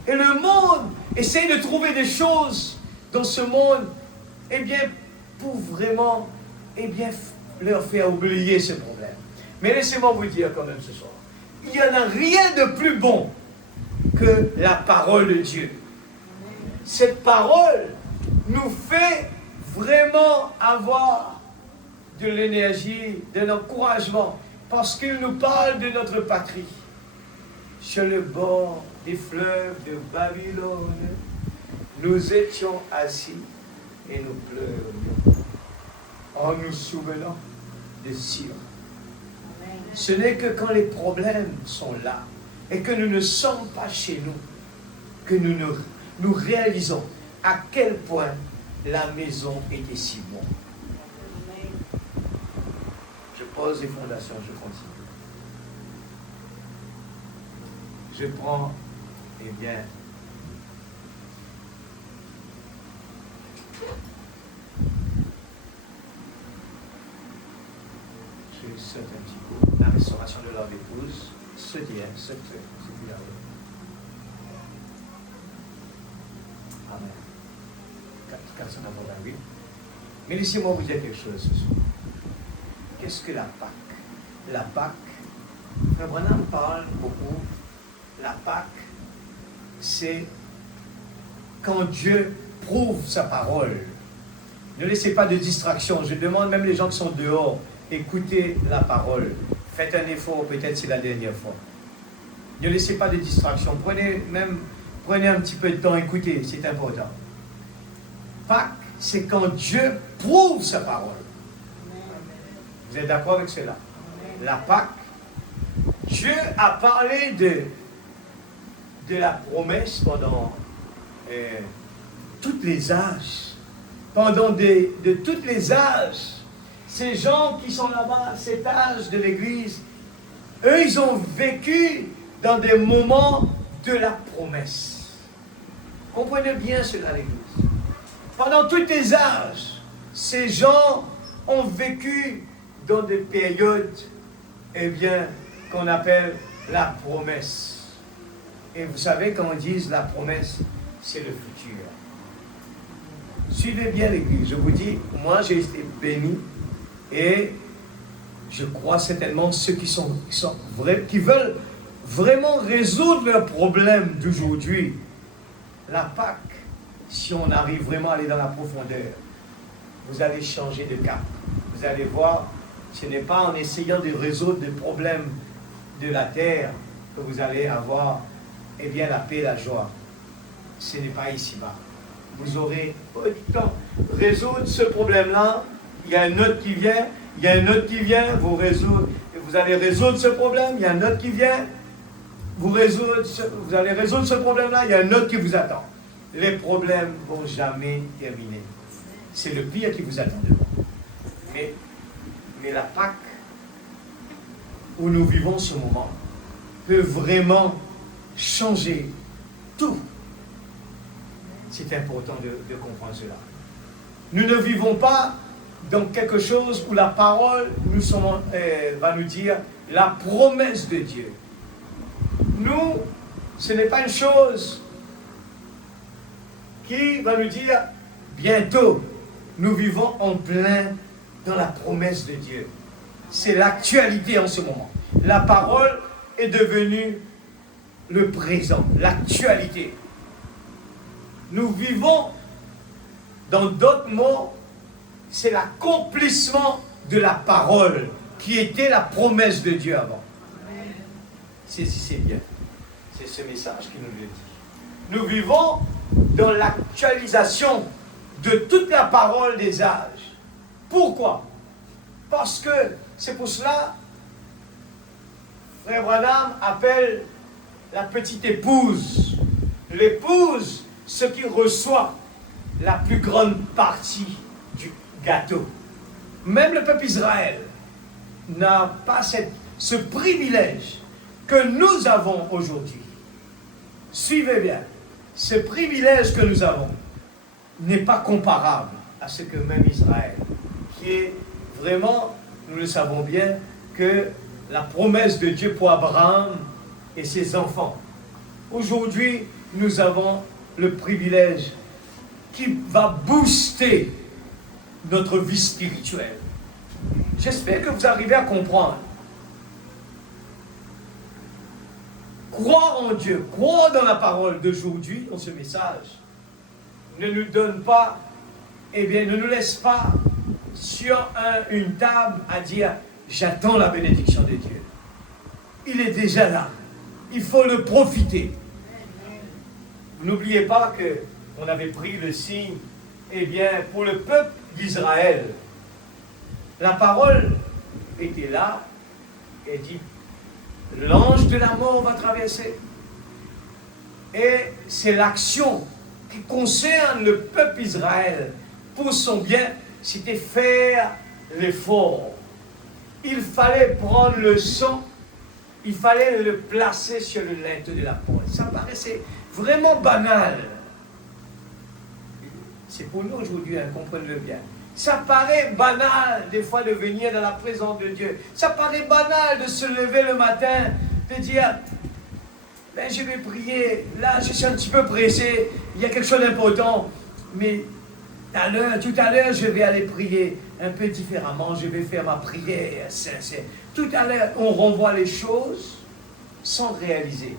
Et le monde essaye de trouver des choses dans ce monde, eh bien, pour vraiment, eh bien, leur faire oublier ce problème. Mais laissez-moi vous dire quand même ce soir, il n'y en a rien de plus bon que la parole de Dieu. Cette parole nous fait vraiment avoir de l'énergie, de l'encouragement, parce qu'il nous parle de notre patrie. Sur le bord des fleuves de Babylone, nous étions assis et nous pleurions en nous souvenant de Sion. Ce n'est que quand les problèmes sont là et que nous ne sommes pas chez nous que nous réalisons à quel point la maison était si bonne. Je pose les fondations, je continue. Je prends, eh bien, je saute un petit peu. La restauration de leur épouse, ce dire, ce fait, c'est bien. Amen. 488. Mais laissez-moi vous dire quelque chose ce soir. Qu'est-ce que la Pâque? La Pâque, Frère Branham parle beaucoup. La Pâque, c'est quand Dieu prouve sa parole. Ne laissez pas de distraction. Je demande même les gens qui sont dehors, écoutez la parole. Faites un effort, peut-être c'est la dernière fois. Ne laissez pas de distraction. Prenez un petit peu de temps, écoutez, c'est important. Pâques, c'est quand Dieu prouve sa parole. Vous êtes d'accord avec cela? La Pâque, Dieu a parlé de la promesse pendant tous les âges. Pendant de tous les âges. Ces gens qui sont là-bas, cet âge de l'Église, eux, ils ont vécu dans des moments de la promesse. Comprenez bien cela, l'Église. Pendant tous les âges, ces gens ont vécu dans des périodes, eh bien, qu'on appelle la promesse. Et vous savez, quand on dit la promesse, c'est le futur. Suivez bien l'Église. Je vous dis, moi j'ai été béni et je crois certainement ceux qui veulent vraiment résoudre leurs problèmes d'aujourd'hui. La Pâque, si on arrive vraiment à aller dans la profondeur, vous allez changer de cap. Vous allez voir, ce n'est pas en essayant de résoudre les problèmes de la terre que vous allez avoir la paix et la joie. Ce n'est pas ici-bas. Vous aurez autant résoudre ce problème-là, il y a un autre qui vient, il y a un autre qui vient, vous allez résoudre ce problème, il y a un autre qui vient, vous allez résoudre ce problème-là, il y a un autre qui vous attend. Les problèmes ne vont jamais terminer. C'est le pire qui vous attend devant. Mais la Pâque, où nous vivons ce moment, peut vraiment changer tout. C'est important de comprendre cela. Nous ne vivons pas dans quelque chose où la parole va nous dire la promesse de Dieu. Nous, ce n'est pas une chose qui va nous dire bientôt. Nous vivons en plein dans la promesse de Dieu. C'est l'actualité en ce moment. La parole est devenue le présent, l'actualité. Nous vivons, dans d'autres mots, c'est l'accomplissement de la parole qui était la promesse de Dieu avant. Saisissez bien. C'est ce message qui nous le dit. Nous vivons dans l'actualisation de toute la parole des âges. Pourquoi? Parce que c'est pour cela, Frère Branham appelle la petite épouse. L'épouse, ce qui reçoit la plus grande partie du gâteau. Même le peuple Israël n'a pas ce privilège que nous avons aujourd'hui. Suivez bien, ce privilège que nous avons n'est pas comparable à ce que même Israël, qui est vraiment, nous le savons bien, que la promesse de Dieu pour Abraham et ses enfants. Aujourd'hui, nous avons le privilège qui va booster notre vie spirituelle. J'espère que vous arrivez à comprendre. Croire en Dieu, croire dans la parole d'aujourd'hui, dans ce message, ne nous donne pas, ne nous laisse pas sur une table à dire « j'attends la bénédiction de Dieu ». Il est déjà là. Il faut le profiter. N'oubliez pas qu'on avait pris le signe, pour le peuple d'Israël. La parole était là et dit « l'ange de la mort va traverser ». Et c'est l'action qui concerne le peuple Israël pour son bien, c'était faire l'effort. Il fallait prendre le sang, il fallait le placer sur le linteau de la porte. Ça paraissait vraiment banal. C'est pour nous aujourd'hui, comprenez-le bien. Ça paraît banal des fois de venir dans la présence de Dieu. Ça paraît banal de se lever le matin, de dire je vais prier, là je suis un petit peu pressé, il y a quelque chose d'important, mais tout à l'heure je vais aller prier un peu différemment, je vais faire ma prière sincère. Tout à l'heure on renvoie les choses sans réaliser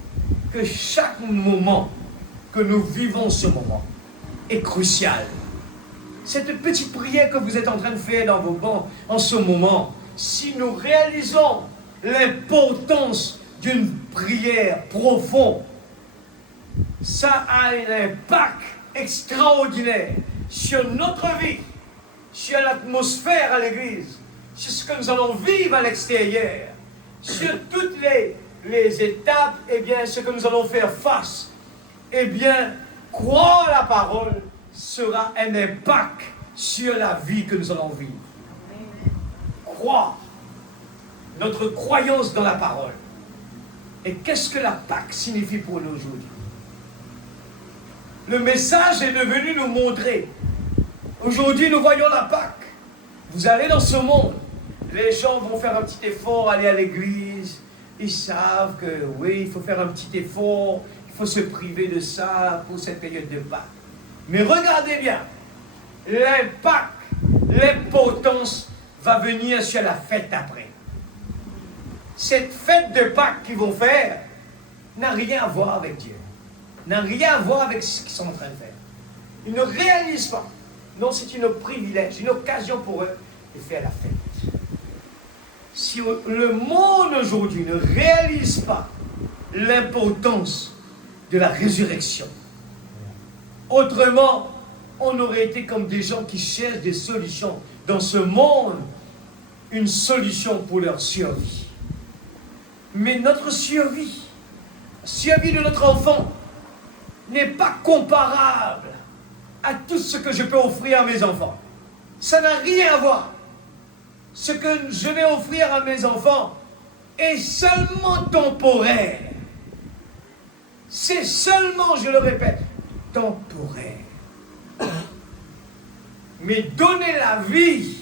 que chaque moment que nous vivons ce moment est crucial. Cette petite prière que vous êtes en train de faire dans vos bancs en ce moment, si nous réalisons l'importance d'une prière profonde, ça a un impact extraordinaire sur notre vie, sur l'atmosphère à l'église, sur ce que nous allons vivre à l'extérieur, sur toutes les étapes, ce que nous allons faire face. Croire la parole sera un impact sur la vie que nous allons vivre. Croire, notre croyance dans la parole. Et qu'est-ce que la Pâque signifie pour nous aujourd'hui? Le message est devenu nous montrer. Aujourd'hui, nous voyons la Pâque. Vous allez dans ce monde, les gens vont faire un petit effort, aller à l'église, ils savent que oui, il faut faire un petit effort, il faut se priver de ça pour cette période de Pâques. Mais regardez bien, l'impact, l'importance va venir sur la fête après. Cette fête de Pâques qu'ils vont faire n'a rien à voir avec Dieu, n'a rien à voir avec ce qu'ils sont en train de faire. Ils ne réalisent pas. Non, c'est un privilège, une occasion pour eux de faire la fête. Si le monde aujourd'hui ne réalise pas l'importance de la résurrection, autrement, on aurait été comme des gens qui cherchent des solutions dans ce monde, une solution pour leur survie. Mais notre survie, la survie de notre enfant, n'est pas comparable à tout ce que je peux offrir à mes enfants. Ça n'a rien à voir. Ce que je vais offrir à mes enfants est seulement temporaire. C'est seulement, je le répète, temporaire. Mais donner la vie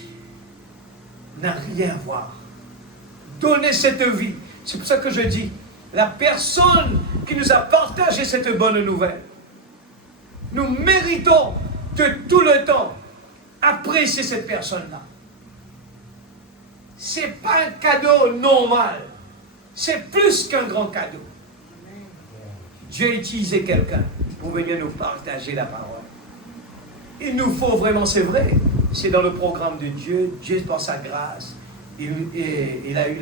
n'a rien à voir. Donner cette vie, c'est pour ça que je dis, la personne qui nous a partagé cette bonne nouvelle, nous méritons de tout le temps apprécier cette personne-là. Ce n'est pas un cadeau normal, c'est plus qu'un grand cadeau. Dieu a utilisé quelqu'un pour venir nous partager la parole. Il nous faut vraiment, c'est vrai, c'est dans le programme de Dieu, Dieu par sa grâce, il a eu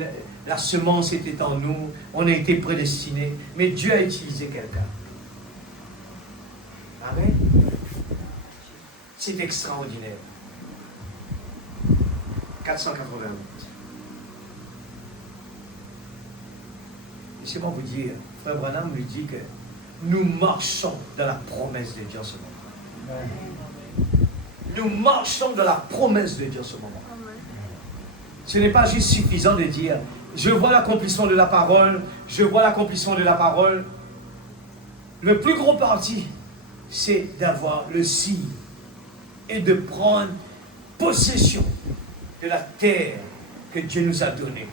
la semence était en nous, on a été prédestinés, mais Dieu a utilisé quelqu'un. Amen. C'est extraordinaire. 488. Laissez-moi vous dire, Frère Branham lui dit que nous marchons dans la promesse de Dieu en ce moment. Nous marchons dans la promesse de Dieu en ce moment. Ce n'est pas juste suffisant de dire, je vois l'accomplissement de la parole, je vois l'accomplissement de la parole. Le plus gros parti, c'est d'avoir le signe et de prendre possession de la terre que Dieu nous a donnée.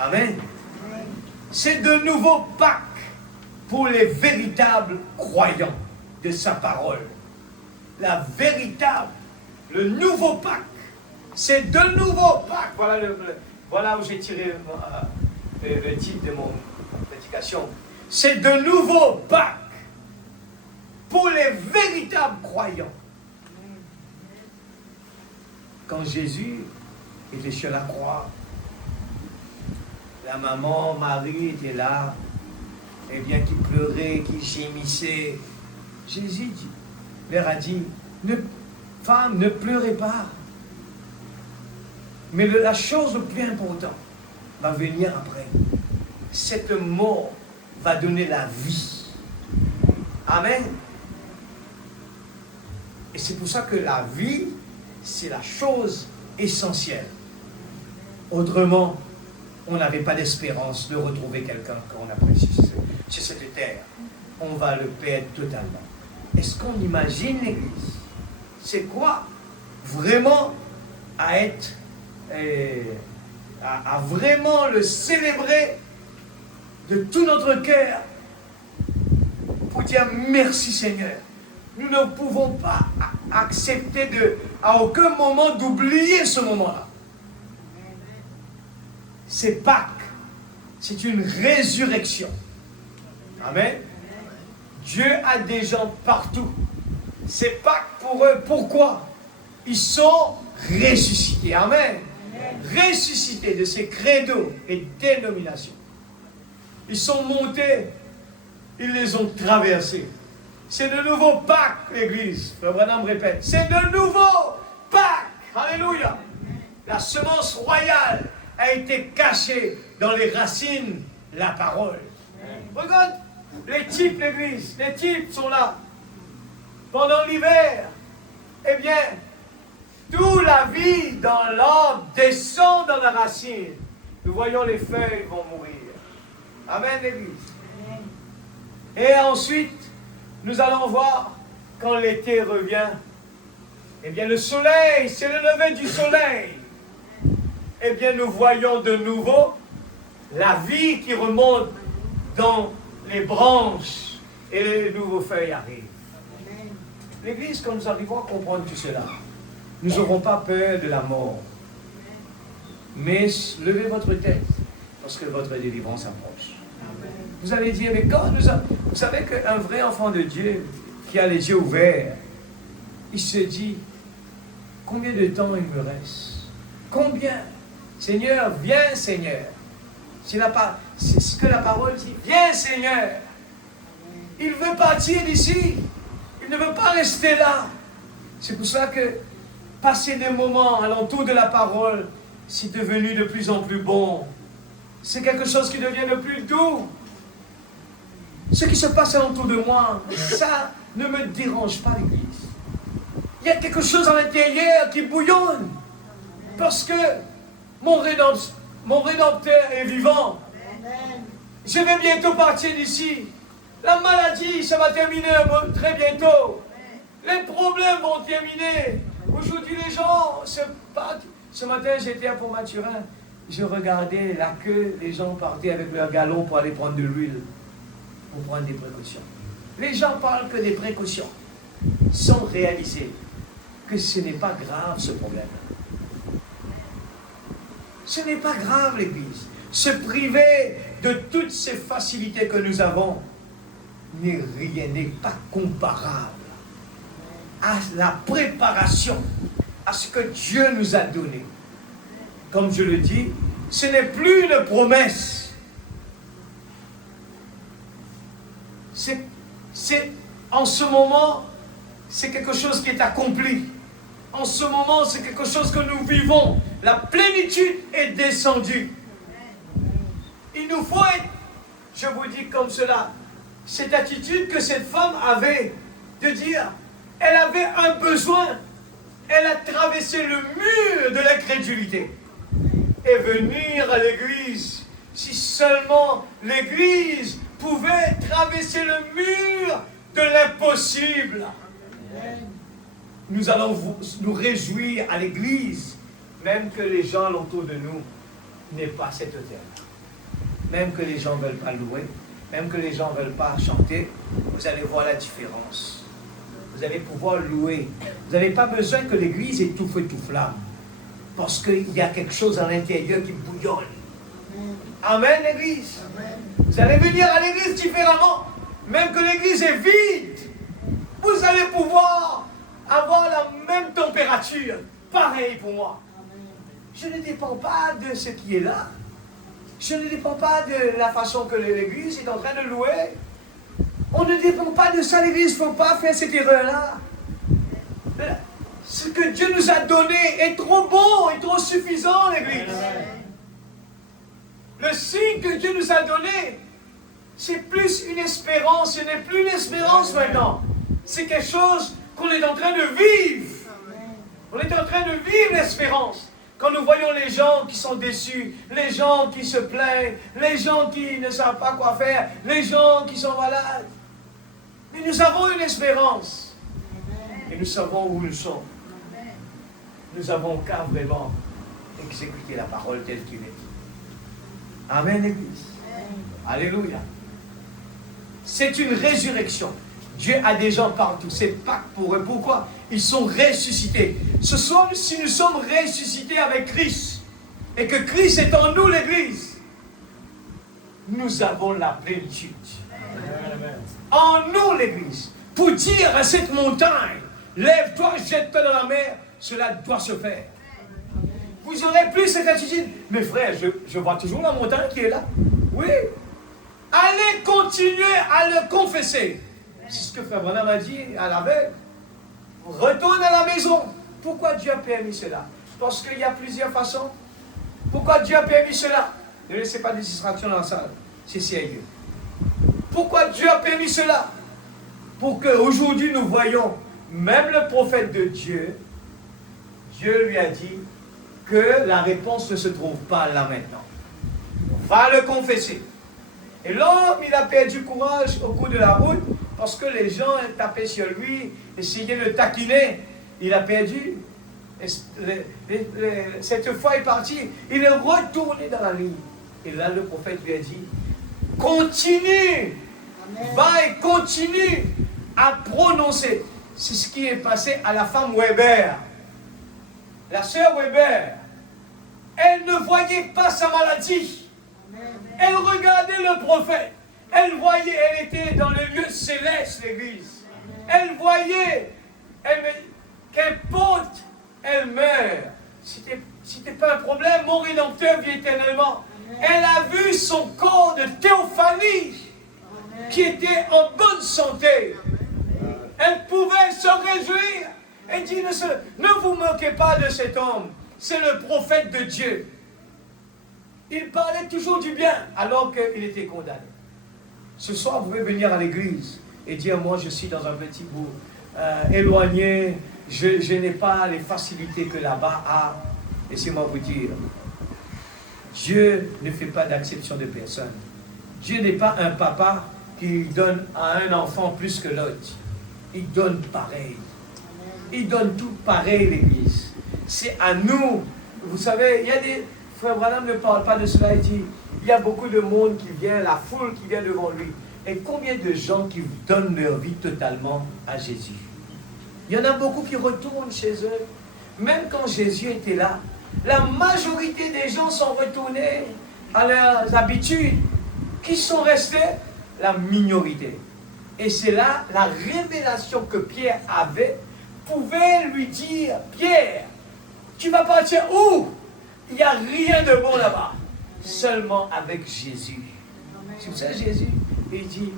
Amen. C'est de nouveaux Pâques pour les véritables croyants de sa parole. La véritable, le nouveau Pâques, c'est de nouveaux Pâques. Voilà où j'ai tiré le titre de mon prédication. C'est de nouveaux Pâques pour les véritables croyants. Quand Jésus était sur la croix, la maman Marie était là, et bien qui pleurait, qui gémissait. Jésus leur a dit, femme, ne pleurez pas. Mais la chose la plus importante va venir après. Cette mort va donner la vie. Amen. Et c'est pour ça que la vie, c'est la chose essentielle. Autrement, on n'avait pas d'espérance de retrouver quelqu'un qu'on apprécie sur cette terre. On va le perdre totalement. Est-ce qu'on imagine l'Église? C'est quoi vraiment à être, à vraiment le célébrer de tout notre cœur pour dire merci Seigneur. Nous ne pouvons pas accepter à aucun moment d'oublier ce moment-là. C'est Pâques. C'est une résurrection. Amen. Dieu a des gens partout. C'est Pâques pour eux. Pourquoi? Ils sont ressuscités. Amen. Ressuscités de ces credos et dénominations. Ils sont montés. Ils les ont traversés. C'est de nouveau Pâques, l'Église. Frère Branham répète. C'est de nouveau Pâques. Alléluia. La semence royale a été cachée dans les racines, la parole. Regarde, les types, l'Église, les types sont là. Pendant l'hiver, eh bien, toute la vie dans l'homme descend dans la racine. Nous voyons les feuilles vont mourir. Amen, l'Église. Et ensuite, nous allons voir, quand l'été revient, eh bien, le soleil, c'est le lever du soleil. Eh bien, nous voyons de nouveau la vie qui remonte dans les branches et les nouveaux feuilles arrivent. L'Église, quand nous arrivons à comprendre tout cela, nous n'aurons pas peur de la mort. Mais levez votre tête parce que votre délivrance approche. Vous allez dire, mais quand vous savez qu'un vrai enfant de Dieu qui a les yeux ouverts, il se dit, combien de temps il me reste? Combien? Seigneur, viens Seigneur. C'est ce que la parole dit. Viens Seigneur. Il veut partir d'ici. Il ne veut pas rester là. C'est pour ça que passer des moments alentour de la parole, c'est devenu de plus en plus bon. C'est quelque chose qui devient de plus doux. Ce qui se passe alentour de moi, ça ne me dérange pas, l'Église. Il y a quelque chose à l'intérieur qui bouillonne. Parce que mon Rédempteur est vivant. Je vais bientôt partir d'ici. La maladie, ça va terminer très bientôt. Les problèmes vont terminer. Aujourd'hui, les gens se battent. Ce matin, j'étais à Pont-Mathurin. Je regardais la queue. Les gens partaient avec leur galon pour aller prendre de l'huile. Pour prendre des précautions. Les gens parlent que des précautions. Sans réaliser que ce n'est pas grave, ce problème. Ce n'est pas grave, l'Église. Se priver de toutes ces facilités que nous avons n'est pas comparable à la préparation, à ce que Dieu nous a donné. Comme je le dis, ce n'est plus une promesse. En ce moment, c'est quelque chose qui est accompli. En ce moment, c'est quelque chose que nous vivons. La plénitude est descendue. Il nous faut être, je vous dis comme cela, cette attitude que cette femme avait, de dire, elle avait un besoin, elle a traversé le mur de l'incrédulité et venir à l'église. Si seulement l'église pouvait traverser le mur de l'impossible. Nous allons nous réjouir à l'église, même que les gens autour de nous n'aient pas cette hauteur. Même que les gens ne veulent pas louer, même que les gens ne veulent pas chanter, vous allez voir la différence. Vous allez pouvoir louer. Vous n'avez pas besoin que l'église étouffe tout flamme. Parce qu'il y a quelque chose à l'intérieur qui bouillonne. Amen, l'église. Amen. Vous allez venir à l'église différemment. Même que l'église est vide, vous allez pouvoir avoir la même température. Pareil pour moi. Je ne dépends pas de ce qui est là. Je ne dépends pas de la façon que l'église est en train de louer. On ne dépend pas de ça, l'église. Il ne faut pas faire cette erreur-là. Ce que Dieu nous a donné est trop bon, est trop suffisant, l'église. Le signe que Dieu nous a donné, c'est plus une espérance. Ce n'est plus une espérance maintenant. C'est quelque chose qu'on est en train de vivre. On est en train de vivre l'espérance. Quand nous voyons les gens qui sont déçus, les gens qui se plaignent, les gens qui ne savent pas quoi faire, les gens qui sont malades. Mais nous avons une espérance. Et nous savons où nous sommes. Nous avons qu'à vraiment exécuter la parole telle qu'elle est. Amen, Église. Alléluia. C'est une résurrection. Dieu a des gens partout. C'est Pâques pour eux. Pourquoi? Ils sont ressuscités. Ce soir, si nous sommes ressuscités avec Christ, et que Christ est en nous, l'Église, nous avons la plénitude. Amen. En nous, l'Église. Pour dire à cette montagne, lève-toi, jette-toi dans la mer, cela doit se faire. Vous n'aurez plus cette attitude. Mais frère, je vois toujours la montagne qui est là. Oui. Allez continuer à le confesser. C'est ce que Frère Branham a dit à la veille. Retourne à la maison. Pourquoi Dieu a permis cela? Parce qu'il y a plusieurs façons. Pourquoi Dieu a permis cela? Ne laissez pas de distraction dans la salle. C'est sérieux. Pourquoi Dieu a permis cela? Pour qu'aujourd'hui nous voyons, même le prophète de Dieu, Dieu lui a dit que la réponse ne se trouve pas là maintenant. Va le confesser. Et l'homme, il a perdu courage au cours de la route parce que les gens tapaient sur lui, essayaient de le taquiner. Il a perdu. Cette fois, il est parti. Il est retourné dans la ligne. Et là, le prophète lui a dit, continue, Amen. va et continue à prononcer. C'est ce qui est passé à la femme Weber. La sœur Weber, elle ne voyait pas sa maladie. Amen. Elle regardait le prophète. Elle voyait, elle était dans le lieu céleste, l'église. Elle voyait, qu'importe, elle meurt. C'était pas un problème, mon Rédempteur vit éternellement. Elle a vu son corps de théophanie qui était en bonne santé. Elle pouvait se réjouir. Elle dit, ne vous moquez pas de cet homme. C'est le prophète de Dieu. Il parlait toujours du bien alors qu'il était condamné. Ce soir, vous pouvez venir à l'église et dire, moi je suis dans un petit bourg éloigné, je n'ai pas les facilités que là-bas a. Laissez-moi vous dire, Dieu ne fait pas d'acception de personne. Dieu n'est pas un papa qui donne à un enfant plus que l'autre. Il donne pareil. Il donne tout pareil, l'église. C'est à nous. Vous savez, il y a des... Frère Branham ne parle pas de cela, il dit, il y a beaucoup de monde qui vient, la foule qui vient devant lui. Et combien de gens qui donnent leur vie totalement à Jésus? Il y en a beaucoup qui retournent chez eux. Même quand Jésus était là, la majorité des gens sont retournés à leurs habitudes. Qui sont restés? La minorité. Et c'est là la révélation que Pierre avait, pouvait lui dire, Pierre, tu vas partir où? Il n'y a rien de bon là-bas. Seulement avec Jésus. C'est pour ça Jésus, il dit,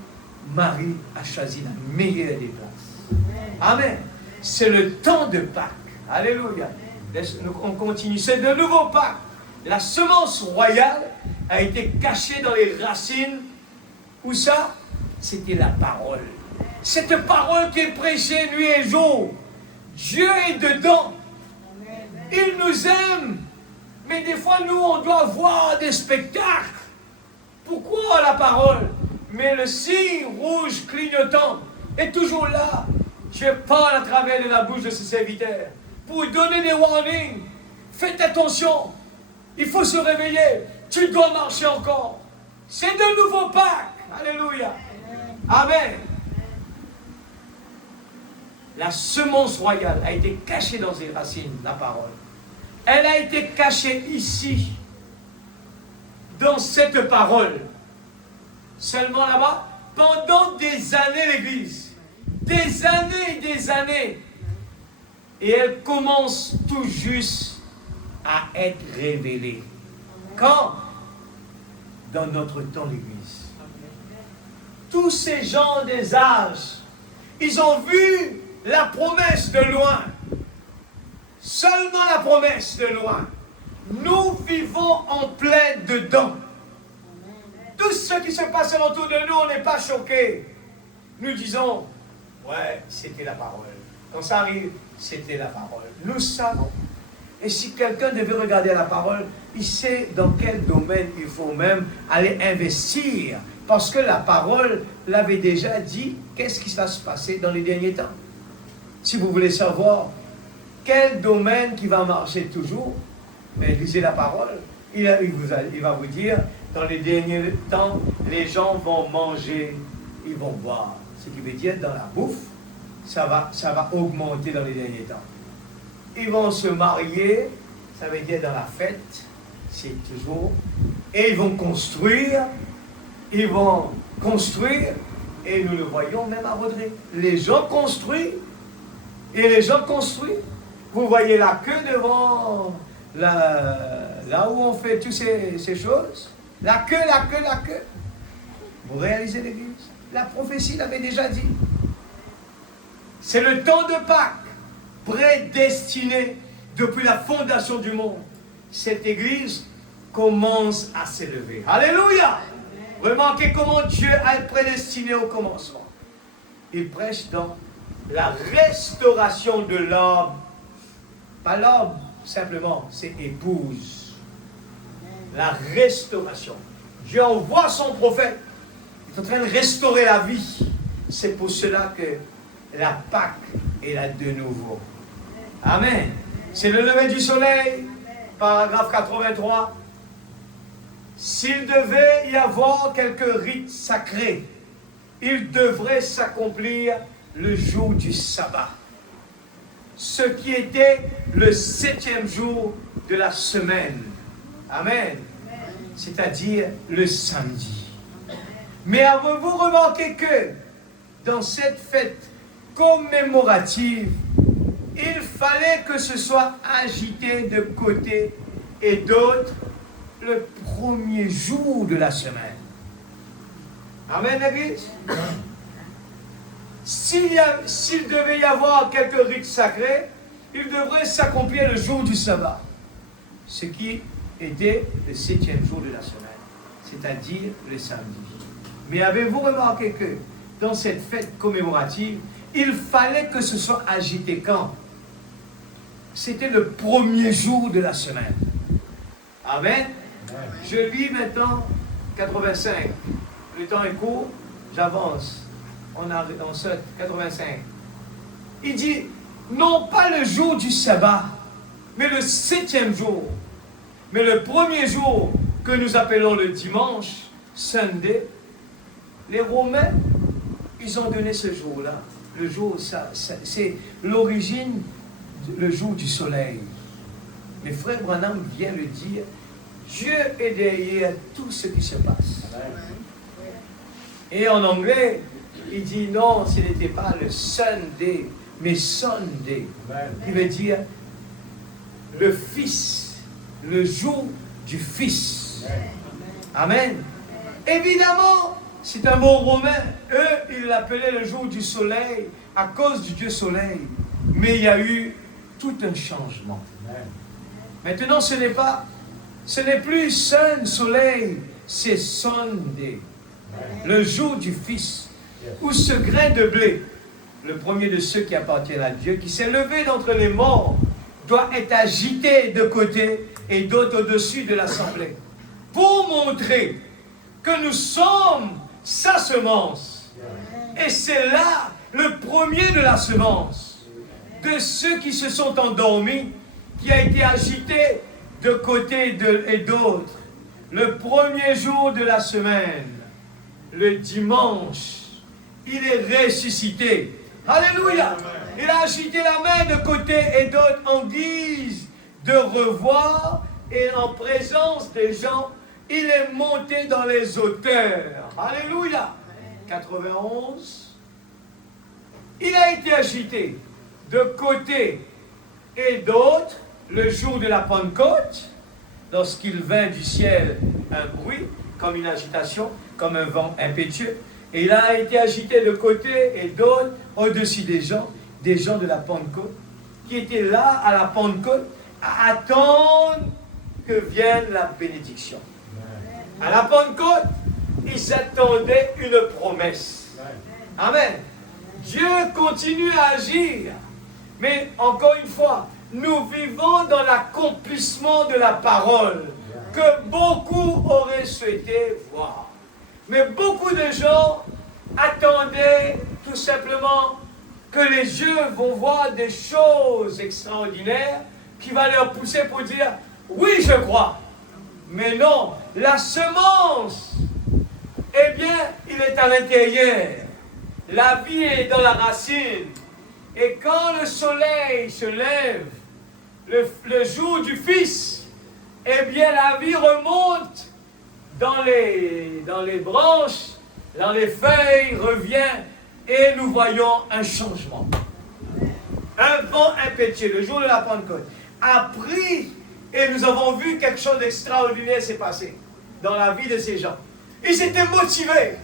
Marie a choisi la meilleure des places. Amen. C'est le temps de Pâques. Alléluia. On continue. C'est de nouveau Pâques. La semence royale a été cachée dans les racines. Où ça? C'était la parole. Cette parole qui est prêchée nuit et jour. Dieu est dedans. Il nous aime. Mais des fois, nous, on doit voir des spectacles. Pourquoi la parole? Mais le signe rouge clignotant est toujours là. Je parle à travers de la bouche de ce serviteur pour donner des warnings. Faites attention. Il faut se réveiller. Tu dois marcher encore. C'est de nouveau Pâques. Alléluia. Amen. La semence royale a été cachée dans ses racines, la parole. Elle a été cachée ici, dans cette parole. Seulement là-bas, pendant des années, l'Église. Des années et des années. Et elle commence tout juste à être révélée. Quand? Dans notre temps, l'Église. Tous ces gens des âges, ils ont vu la promesse de loin. Seulement la promesse de loin. Nous vivons en plein dedans. Tout ce qui se passe autour de nous, on n'est pas choqués. Nous disons, ouais, c'était la parole. Quand ça arrive, c'était la parole. Nous savons. Et si quelqu'un devait regarder la parole, il sait dans quel domaine il faut même aller investir. Parce que la parole l'avait déjà dit, qu'est-ce qui va se passer dans les derniers temps. Si vous voulez savoir quel domaine qui va marcher toujours, mais lisez la parole. Il va vous dire, dans les derniers temps, les gens vont manger, ils vont boire. Ce qui veut dire, dans la bouffe, ça va augmenter dans les derniers temps. Ils vont se marier, ça veut dire dans la fête, c'est toujours. Et ils vont construire, et nous le voyons même à Rodrigue. Les gens construisent, et les gens construisent. Vous voyez la queue devant, là où on fait toutes ces choses. La queue. Vous réalisez l'Église? La prophétie l'avait déjà dit. C'est le temps de Pâques, prédestiné depuis la fondation du monde. Cette Église commence à s'élever. Alléluia! Remarquez comment Dieu a prédestiné au commencement. Il prêche dans la restauration de l'homme. Pas l'homme, simplement, c'est épouse. La restauration. Dieu envoie son prophète. Il est en train de restaurer la vie. C'est pour cela que la Pâque est là de nouveau. Amen. C'est le lever du soleil, paragraphe 83. s'il devait y avoir quelques rites sacrés, ils devraient s'accomplir le jour du sabbat, ce qui était le 7e jour de la semaine. Amen. C'est-à-dire le samedi. Mais avez-vous remarqué que dans cette fête commémorative, il fallait que ce soit agité de côté et d'autre le premier jour de la semaine. Amen, l'Église. S'il devait y avoir quelques rites sacrés, il devrait s'accomplir le jour du sabbat, ce qui était le 7e jour de la semaine, c'est-à-dire le samedi. Mais avez-vous remarqué que dans cette fête commémorative, il fallait que ce soit agité quand? C'était le premier jour de la semaine. Amen. Je lis maintenant 85. Le temps est court, j'avance. On saute 85. Il dit, non pas le jour du sabbat, mais le 7e jour. Mais le premier jour que nous appelons le dimanche, Sunday, les Romains, ils ont donné ce jour-là. Le jour, c'est l'origine, le jour du soleil. Mais frère Branham vient le dire, Dieu est derrière tout ce qui se passe. Et en anglais, il dit non, ce n'était pas le Sunday, mais Sunday. Qui veut dire le Fils, le jour du Fils. Amen. Évidemment, c'est un mot romain. Eux, ils l'appelaient le jour du soleil à cause du Dieu soleil. Mais il y a eu tout un changement. Maintenant, ce n'est plus Sun Soleil, c'est Sunday, le jour du Fils, où ce grain de blé, le premier de ceux qui appartiennent à Dieu, qui s'est levé d'entre les morts, doit être agité de côté et d'autre au-dessus de l'assemblée, pour montrer que nous sommes sa semence. Et c'est là le premier de la semence, de ceux qui se sont endormis, qui a été agité de côté et d'autre. Le premier jour de la semaine, le dimanche, il est ressuscité. Alléluia! Il a agité la main de côté et d'autre en guise de revoir et en présence des gens, il est monté dans les hauteurs. Alléluia! 91. Il a été agité de côté et d'autre le jour de la Pentecôte, lorsqu'il vint du ciel un bruit, comme une agitation, comme un vent impétueux, et il a été agité de côté et d'autre au-dessus des gens de la Pentecôte, qui étaient là à la Pentecôte, à attendre que vienne la bénédiction. À la Pentecôte, ils attendaient une promesse. Amen. Dieu continue à agir, mais encore une fois, nous vivons dans l'accomplissement de la parole que beaucoup auraient souhaité voir. Mais beaucoup de gens attendaient tout simplement que les yeux vont voir des choses extraordinaires qui vont leur pousser pour dire « Oui, je crois ». Mais non, la semence, eh bien, il est à l'intérieur. La vie est dans la racine. Et quand le soleil se lève, le jour du Fils, eh bien la vie remonte dans les branches, dans les feuilles, revient, et nous voyons un changement. Un vent impétueux, le jour de la Pentecôte, a pris, et nous avons vu quelque chose d'extraordinaire s'est passé dans la vie de ces gens. Ils étaient motivés,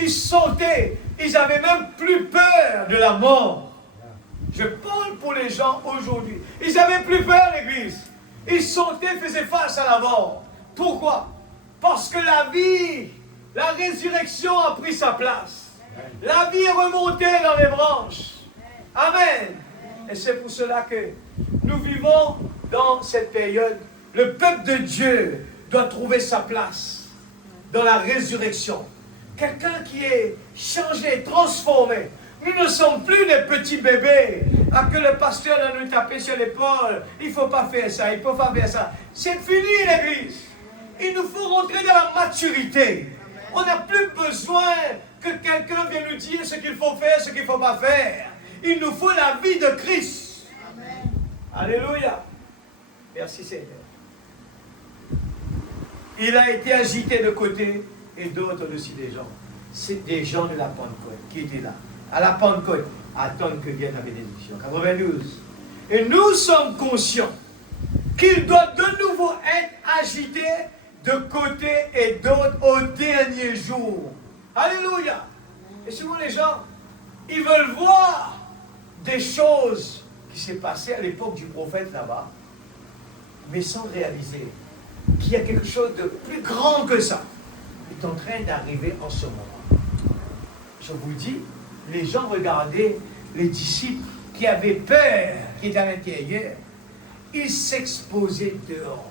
ils sautaient, ils n'avaient même plus peur de la mort. Je parle pour les gens aujourd'hui. Ils n'avaient plus peur, l'Église. Ils sautaient, faisaient face à la mort. Pourquoi? Parce que la vie, la résurrection a pris sa place. La vie est remontée dans les branches. Amen. Et c'est pour cela que nous vivons dans cette période. Le peuple de Dieu doit trouver sa place dans la résurrection. Quelqu'un qui est changé, transformé. Nous ne sommes plus des petits bébés que le pasteur va nous taper sur l'épaule. Il ne faut pas faire ça, il ne faut pas faire ça. C'est fini l'église. Il nous faut rentrer dans la maturité. On n'a plus besoin que quelqu'un vienne nous dire ce qu'il faut faire, ce qu'il ne faut pas faire. Il nous faut la vie de Christ. Amen. Alléluia. Merci Seigneur. Il a été agité de côté et d'autres aussi des gens. C'est des gens de la Pentecôte qui étaient là. À la Pentecôte, attendre que vienne la bénédiction. 92. Et nous sommes conscients qu'il doit de nouveau être agité de côté et d'autre au dernier jour. Alléluia. Et souvent les gens, ils veulent voir des choses qui s'est passées à l'époque du prophète là-bas, mais sans réaliser qu'il y a quelque chose de plus grand que ça qui est en train d'arriver en ce moment. Je vous dis, les gens regardaient les disciples qui avaient peur, qui étaient à l'intérieur, ils s'exposaient dehors,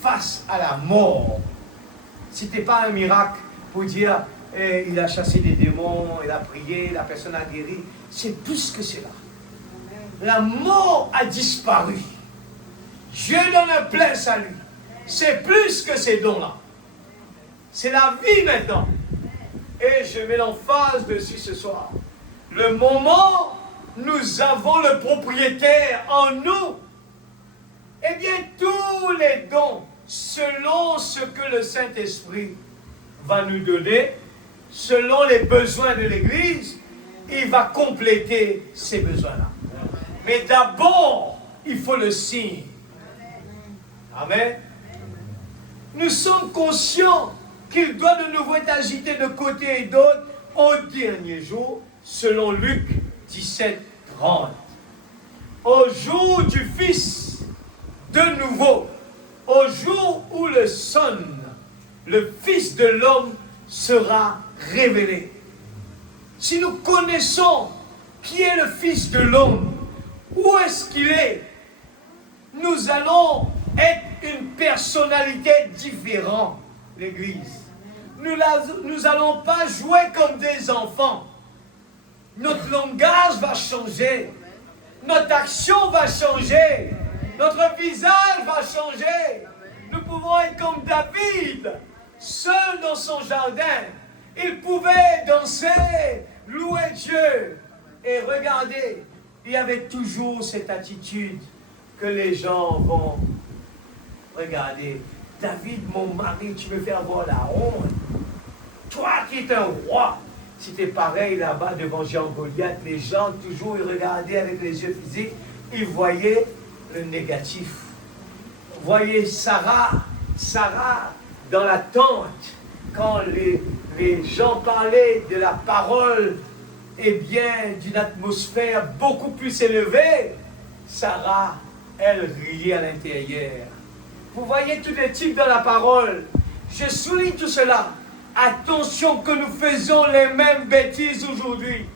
face à la mort. Ce n'était pas un miracle pour dire il a chassé des démons, il a prié, la personne a guéri. C'est plus que cela. La mort a disparu. Dieu donne un plein salut. C'est plus que ces dons-là. C'est la vie maintenant. Et je mets l'emphase dessus ce soir. Le moment, nous avons le propriétaire en nous. Eh bien, tous les dons, selon ce que le Saint-Esprit va nous donner, selon les besoins de l'Église, il va compléter ces besoins-là. Mais d'abord, il faut le signe. Amen. Nous sommes conscients qu'il doit de nouveau être agité de côté et d'autre au dernier jour, selon Luc 17, 30. Au jour du Fils, de nouveau, au jour où le Son, le Fils de l'homme, sera révélé. Si nous connaissons qui est le Fils de l'homme, où est-ce qu'il est, nous allons être une personnalité différente, l'Église. Nous n'allons pas jouer comme des enfants. Notre langage va changer. Notre action va changer. Notre visage va changer. Nous pouvons être comme David, seul dans son jardin. Il pouvait danser, louer Dieu. Et regardez, il y avait toujours cette attitude que les gens vont regarder. David, mon mari, tu me fais avoir la honte. Toi qui es un roi. C'était pareil là-bas devant Jean-Goliath. Les gens toujours ils regardaient avec les yeux physiques. Ils voyaient le négatif. Vous voyez Sarah dans la tente, quand les gens parlaient de la parole, eh bien, d'une atmosphère beaucoup plus élevée, Sarah, elle riait à l'intérieur. Vous voyez tous les types dans la parole. Je souligne tout cela. Attention que nous faisons les mêmes bêtises aujourd'hui.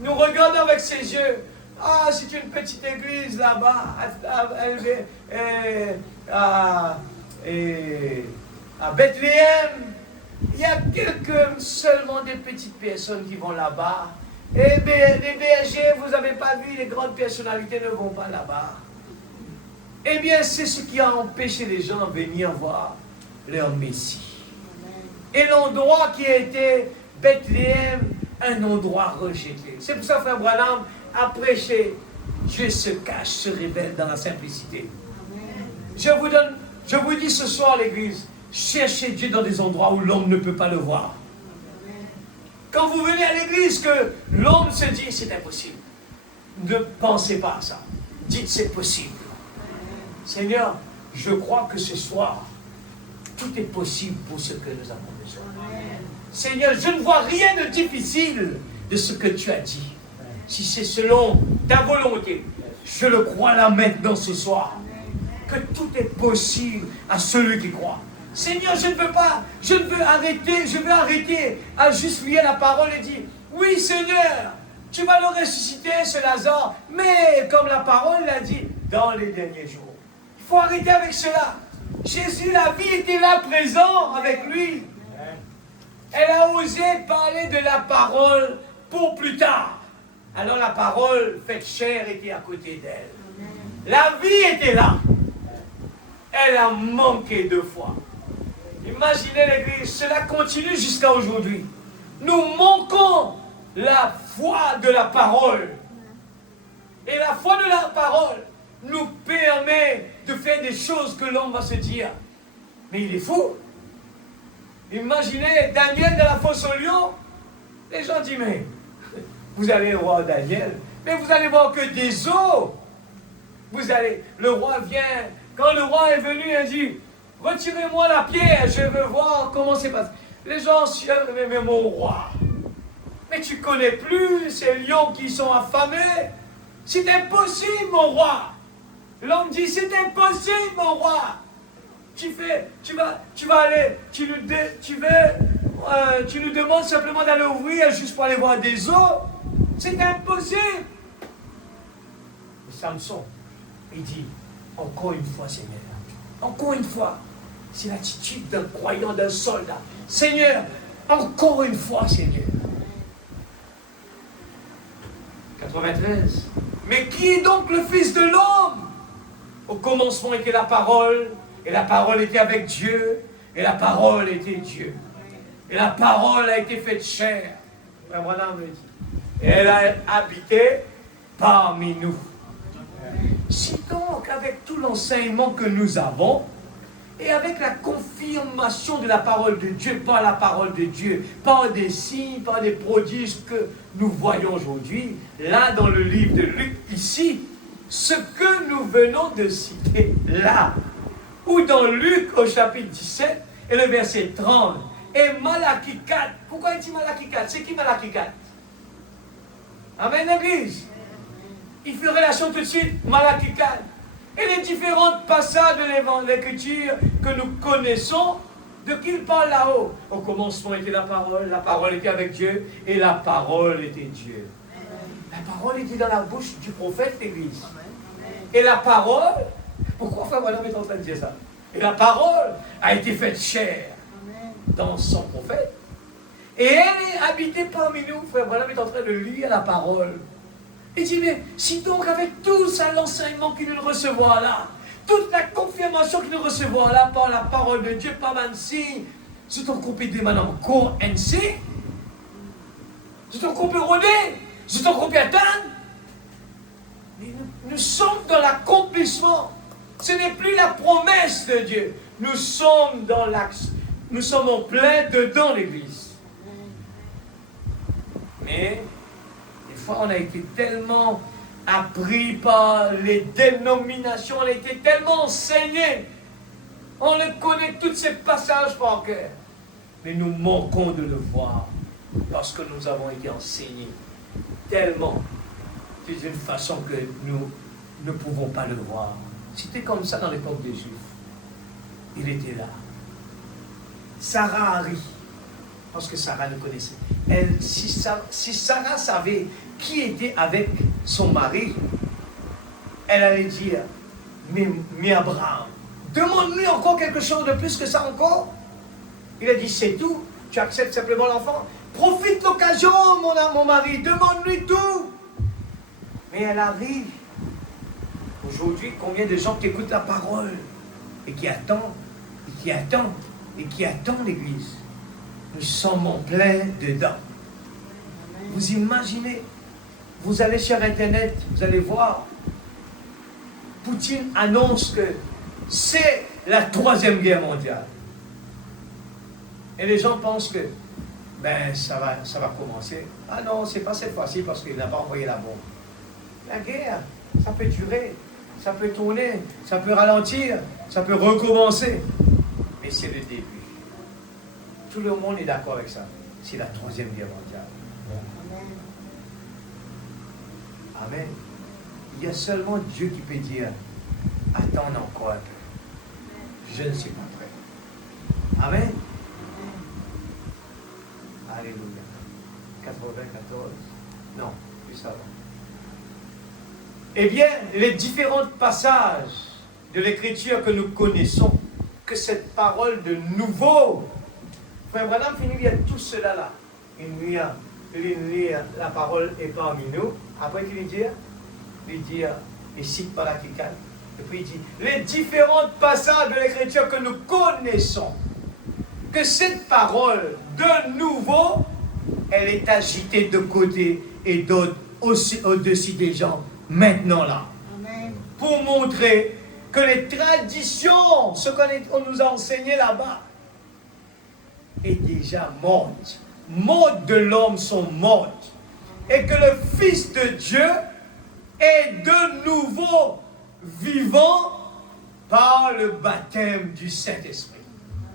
Nous regardons avec ses yeux. Ah, c'est une petite église là-bas, à Bethléem. Il y a seulement des petites personnes qui vont là-bas. Et les bergers, vous n'avez pas vu, les grandes personnalités ne vont pas là-bas. Eh bien, c'est ce qui a empêché les gens de venir voir leur Messie. Et l'endroit qui a été Bethléem, un endroit rejeté. C'est pour ça que Frère Branham a prêché. Dieu se cache, se révèle dans la simplicité. Amen. Je vous dis ce soir, l'Église, cherchez Dieu dans des endroits où l'homme ne peut pas le voir. Amen. Quand vous venez à l'Église, que l'homme se dit c'est impossible. Ne pensez pas à ça. Dites c'est possible. Amen. Seigneur, je crois que ce soir, tout est possible pour ce que nous avons besoin. Amen. Seigneur, je ne vois rien de difficile de ce que tu as dit. Si c'est selon ta volonté, je le crois là maintenant ce soir, que tout est possible à celui qui croit. Seigneur, je veux arrêter à juste lire la parole et dire, oui Seigneur, tu vas le ressusciter ce Lazare, mais comme la parole l'a dit, dans les derniers jours. Il faut arrêter avec cela. Jésus, la vie était là présent avec lui. Elle a osé parler de la parole pour plus tard. Alors la parole faite chair était à côté d'elle. La vie était là. Elle a manqué 2 fois. Imaginez l'église, cela continue jusqu'à aujourd'hui. Nous manquons la foi de la parole. Et la foi de la parole nous permet de faire des choses que l'homme va se dire. Mais il est fou. Imaginez Daniel dans la fosse au lion. Les gens disent, mais vous allez voir Daniel, mais vous allez voir que des os. Le roi vient, quand le roi est venu, il dit, retirez-moi la pierre, je veux voir comment c'est passé. Les gens se disent, mais mon roi, mais tu connais plus ces lions qui sont affamés. C'est impossible, mon roi. L'homme dit, c'est impossible, mon roi. Tu vas aller, tu nous demandes simplement d'aller ouvrir juste pour aller voir des os. C'est impossible. Mais Samson, il dit, encore une fois, Seigneur, encore une fois, c'est l'attitude d'un croyant, d'un soldat. Seigneur, encore une fois, Seigneur. 93. Mais qui est donc le Fils de l'homme? Au commencement était la parole, et la parole était avec Dieu, et la parole était Dieu. Et la parole a été faite chair. Et elle a habité parmi nous. Si donc, avec tout l'enseignement que nous avons, et avec la confirmation de la parole de Dieu, par la parole de Dieu, par des signes, par des prodiges que nous voyons aujourd'hui, là dans le livre de Luc, ici, ce que nous venons de citer là, ou dans Luc au chapitre 17 et le verset 30, et Malachie 4. Pourquoi il dit Malachie 4? C'est qui Malachie 4? Amen, l'Église. Il fait relation tout de suite, Malachie 4. Et les différents passages de l'Écriture que nous connaissons, de qui il parle là-haut? Au commencement était la parole était avec Dieu, et la parole était Dieu. La parole était dans la bouche du prophète, l'Église. Et la parole, pourquoi Frère Branham est en train de dire ça? Et la parole a été faite chair dans son prophète. Et elle est habitée parmi nous. Frère Branham est en train de lire la parole. Il dit, mais si donc avec tout ça, l'enseignement que nous recevons là, toute la confirmation que nous recevons là par la parole de Dieu, par Mansi, c'est ton coupé de madame cour NC, c'est ton coupé rodé, c'est ton coupé atteint. Nous sommes dans l'accomplissement. Ce n'est plus la promesse de Dieu. Nous sommes dans l'axe. Nous sommes en plein dedans l'Église. Mais des fois, on a été tellement appris par les dénominations, on a été tellement enseigné. On le connaît tous ces passages par cœur. Mais nous manquons de le voir parce que nous avons été enseignés tellement d'une façon que nous ne pouvons pas le voir. C'était comme ça dans l'époque des Juifs. Il était là. Sarah a ri, parce que Sarah le connaissait. Si Sarah savait qui était avec son mari, elle allait dire, mais Abraham, demande-lui encore quelque chose de plus que ça encore. Il a dit, c'est tout, tu acceptes simplement l'enfant. Profite l'occasion, mon mari, demande-lui tout. Mais elle arrive. Aujourd'hui, combien de gens qui écoutent la parole et qui attendent, et qui attendent, et qui attendent l'Église. Nous sommes en plein dedans. Vous imaginez, vous allez sur Internet, vous allez voir, Poutine annonce que c'est la 3e guerre mondiale. Et les gens pensent que, ça va commencer. Ah non, c'est pas cette fois-ci parce qu'il n'a pas envoyé la bombe. La guerre, ça peut durer, ça peut tourner, ça peut ralentir, ça peut recommencer. Mais c'est le début. Tout le monde est d'accord avec ça. C'est la 3e guerre mondiale. Amen. Il y a seulement Dieu qui peut dire, attends encore un peu. Je ne suis pas prêt. Amen. Alléluia. 94. Non, plus avant. Eh bien, les différents passages de l'Écriture que nous connaissons, que cette parole de nouveau, Frère Branham finit, il y a tout cela là. Il y a lire la parole est parmi nous. Après qu'il dit, il cite par la Kikal. Et puis il dit, les différents passages de l'écriture que nous connaissons, que cette parole, de nouveau, elle est agitée de côté et d'autre aussi au-dessus des gens, maintenant là. Amen. Pour montrer que les traditions, ce qu'on nous a enseigné là-bas, est déjà morte. Mortes de l'homme sont mortes. Et que le Fils de Dieu est de nouveau vivant par le baptême du Saint-Esprit.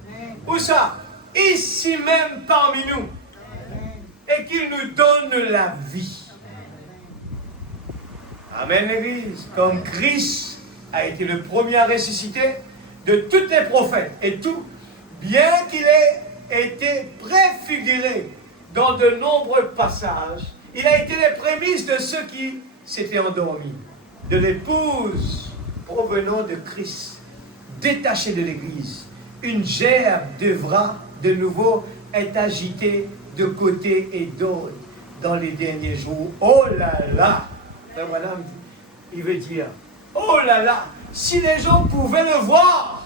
Amen. Où ça? Ici même parmi nous. Amen. Et qu'il nous donne la vie. Amen, l'Église. Comme Christ a été le premier à ressusciter de tous les prophètes et tout, bien qu'il ait été préfiguré dans de nombreux passages, il a été les prémices de ceux qui s'étaient endormis, de l'épouse provenant de Christ, détachée de l'Église. Une gerbe devra de nouveau être agitée de côté et d'autre dans les derniers jours. Oh là là! Voilà, il veut dire, oh là là, si les gens pouvaient le voir,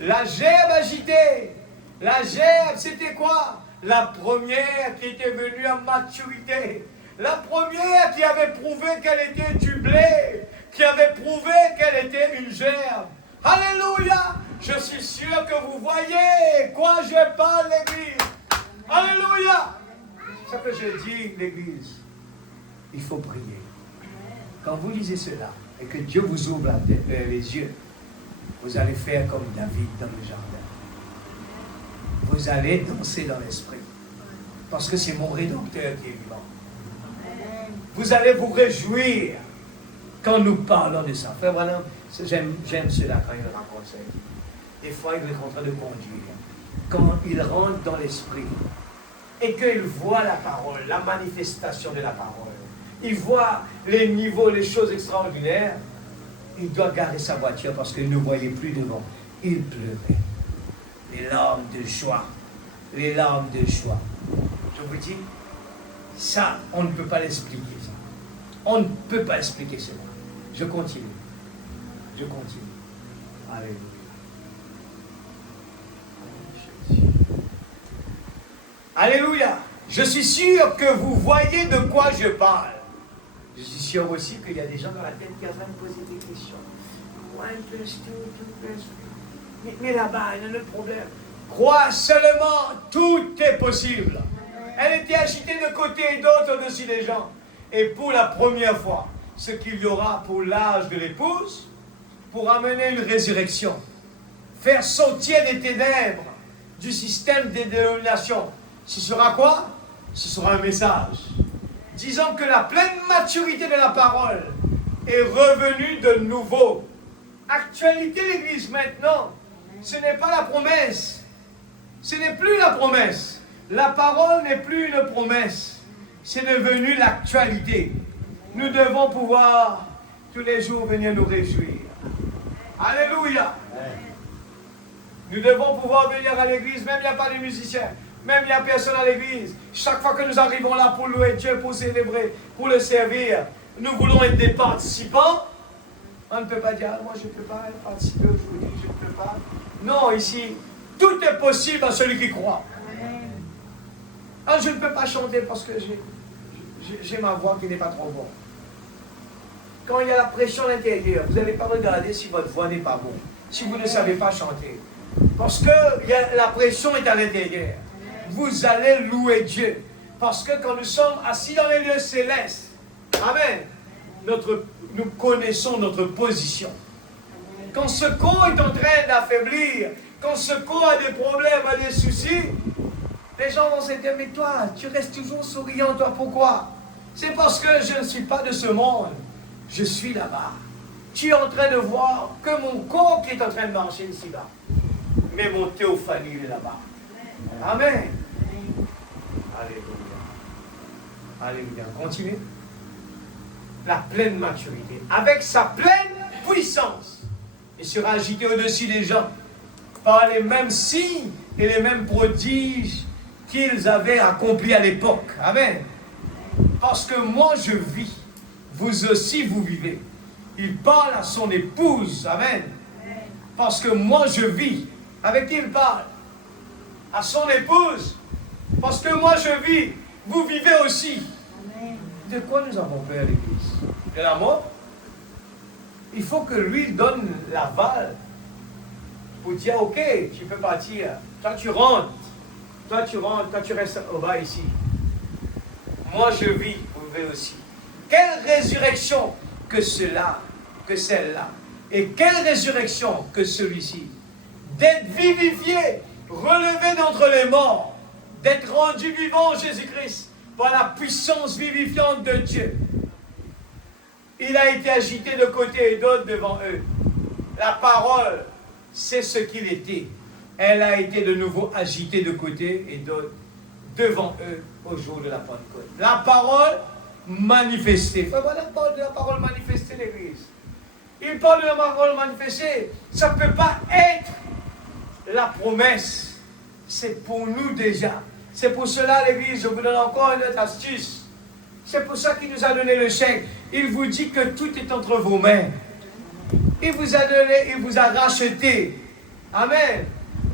la gerbe agitée, la gerbe c'était quoi? La première qui était venue à maturité, la première qui avait prouvé qu'elle était du blé, qui avait prouvé qu'elle était une gerbe. Alléluia! Je suis sûr que vous voyez quoi je parle, l'Église. Alléluia! C'est ce que je dis, l'Église. Il faut prier. Quand vous lisez cela, et que Dieu vous ouvre les yeux, vous allez faire comme David dans le jardin. Vous allez danser dans l'esprit. Parce que c'est mon Rédempteur qui est vivant. Vous allez vous réjouir quand nous parlons de ça. Frère Branham, j'aime cela quand il raconte ça. Des fois, il est en train de conduire. Quand il rentre dans l'esprit et qu'il voit la parole, la manifestation de la parole, il voit les niveaux, les choses extraordinaires, il doit garer sa voiture parce qu'il ne voyait plus devant. Il pleurait. Les larmes de joie. Les larmes de joie. Je vous dis, ça, on ne peut pas l'expliquer. Ça. On ne peut pas expliquer cela. Je continue. Je continue. Alléluia. Alléluia. Je suis sûr que vous voyez de quoi je parle. Je suis sûr aussi qu'il y a des gens dans la tête qui sont en train de poser des questions. 1 plus 2, 2 plus 3. Mais là-bas, il y a le problème. Crois seulement, tout est possible. Elle était agitée de côté et d'autre au-dessus des gens. Et pour la première fois, ce qu'il y aura pour l'âge de l'épouse, pour amener une résurrection, faire sortir des ténèbres du système des dénominations, ce sera quoi? Ce sera un message disant que la pleine maturité de la parole est revenue de nouveau. Actualité l'Église maintenant, ce n'est pas la promesse. Ce n'est plus la promesse. La parole n'est plus une promesse. C'est devenu l'actualité. Nous devons pouvoir tous les jours venir nous réjouir. Alléluia. Nous devons pouvoir venir à l'église, même il n'y a pas de musiciens, même il n'y a personne à l'église. Chaque fois que nous arrivons là pour louer Dieu, pour célébrer, pour le servir, nous voulons être des participants. On ne peut pas dire, ah, moi je ne peux pas participer aujourd'hui, je ne peux pas. Non, ici, tout est possible à celui qui croit. Ah, je ne peux pas chanter parce que j'ai ma voix qui n'est pas trop bonne. Quand il y a la pression à l'intérieur, vous n'allez pas regarder si votre voix n'est pas bonne, si vous ne savez pas chanter. Parce que la pression est à l'intérieur. Vous allez louer Dieu. Parce que quand nous sommes assis dans les lieux célestes, amen, nous connaissons notre position. Quand ce corps est en train d'affaiblir, quand ce corps a des problèmes, a des soucis, les gens vont se dire, mais toi, tu restes toujours souriant, toi, pourquoi? C'est parce que je ne suis pas de ce monde. Je suis là-bas. Tu es en train de voir que mon corps qui est en train de marcher ici-bas. Mais mon théophanie est là-bas. Amen. Alléluia. Alléluia. Continuez. La pleine maturité. Avec sa pleine puissance. Il sera agité au-dessus des gens par les mêmes signes et les mêmes prodiges qu'ils avaient accompli à l'époque. Amen. Parce que moi je vis, vous aussi vous vivez. Il parle à son épouse. Amen. Parce que moi je vis. Avec qui il parle? À son épouse. Parce que moi je vis, vous vivez aussi. Amen. De quoi nous avons peur, l'Église? De la mort? Il faut que lui donne l'aval pour dire, ok, tu peux partir. Toi tu rentres. Toi tu restes au bas ici. Moi je vis, vous vivez aussi. Quelle résurrection que celle-là. Et quelle résurrection que celui-ci. D'être vivifié, relevé d'entre les morts, d'être rendu vivant en Jésus-Christ par la puissance vivifiante de Dieu. Il a été agité de côté et d'autre devant eux. La parole, c'est ce qu'il était. Elle a été de nouveau agitée de côté et d'autre devant eux au jour de la Pentecôte. La parole manifestée. Voilà, parle de la parole manifestée, l'Église. Il parle de la parole manifestée. Ça ne peut pas être la promesse. C'est pour nous déjà. C'est pour cela, l'Église, je vous donne encore une autre astuce. C'est pour ça qu'il nous a donné le chèque. Il vous dit que tout est entre vos mains. Il vous a donné, il vous a racheté. Amen.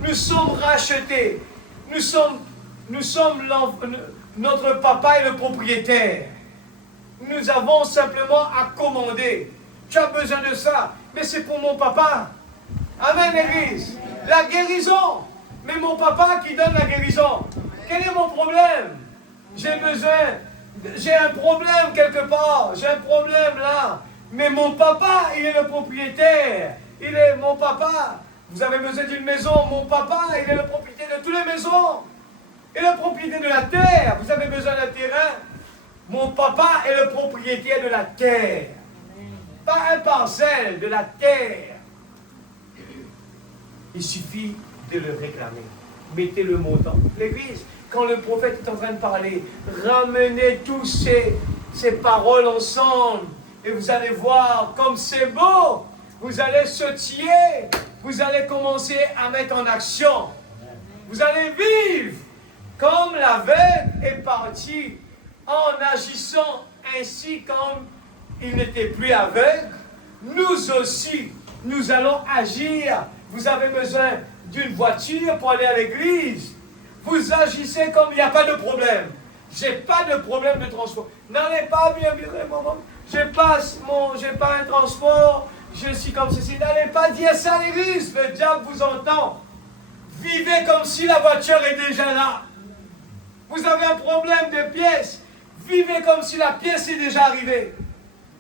Nous sommes rachetés. Nous sommes notre papa est le propriétaire. Nous avons simplement à commander. Tu as besoin de ça, mais c'est pour mon papa. Amen, l'Église. La guérison. Mais mon papa qui donne la guérison. Quel est mon problème? J'ai un problème quelque part. J'ai un problème là. Mais mon papa, il est le propriétaire. Il est mon papa. Vous avez besoin d'une maison. Mon papa, il est le propriétaire de toutes les maisons. Il est le propriétaire de la terre. Vous avez besoin d'un terrain. Mon papa est le propriétaire de la terre. Pas un parcelle, de la terre. Il suffit de le réclamer. Mettez le montant. L'Église, quand le prophète est en train de parler, ramenez tous ces paroles ensemble. Et vous allez voir comme c'est beau. Vous allez sautiller. Vous allez commencer à mettre en action. Vous allez vivre comme l'aveugle est parti en agissant ainsi comme il n'était plus aveugle. Nous aussi, nous allons agir. Vous avez besoin d'une voiture pour aller à l'église. Vous agissez comme il n'y a pas de problème. J'ai pas de problème de transport. N'allez pas bien virer, maman. J'ai pas un transport. Je suis comme ceci. N'allez pas dire ça à l'église. Le diable vous entend. Vivez comme si la voiture est déjà là. Vous avez un problème de pièces. Vivez comme si la pièce est déjà arrivée.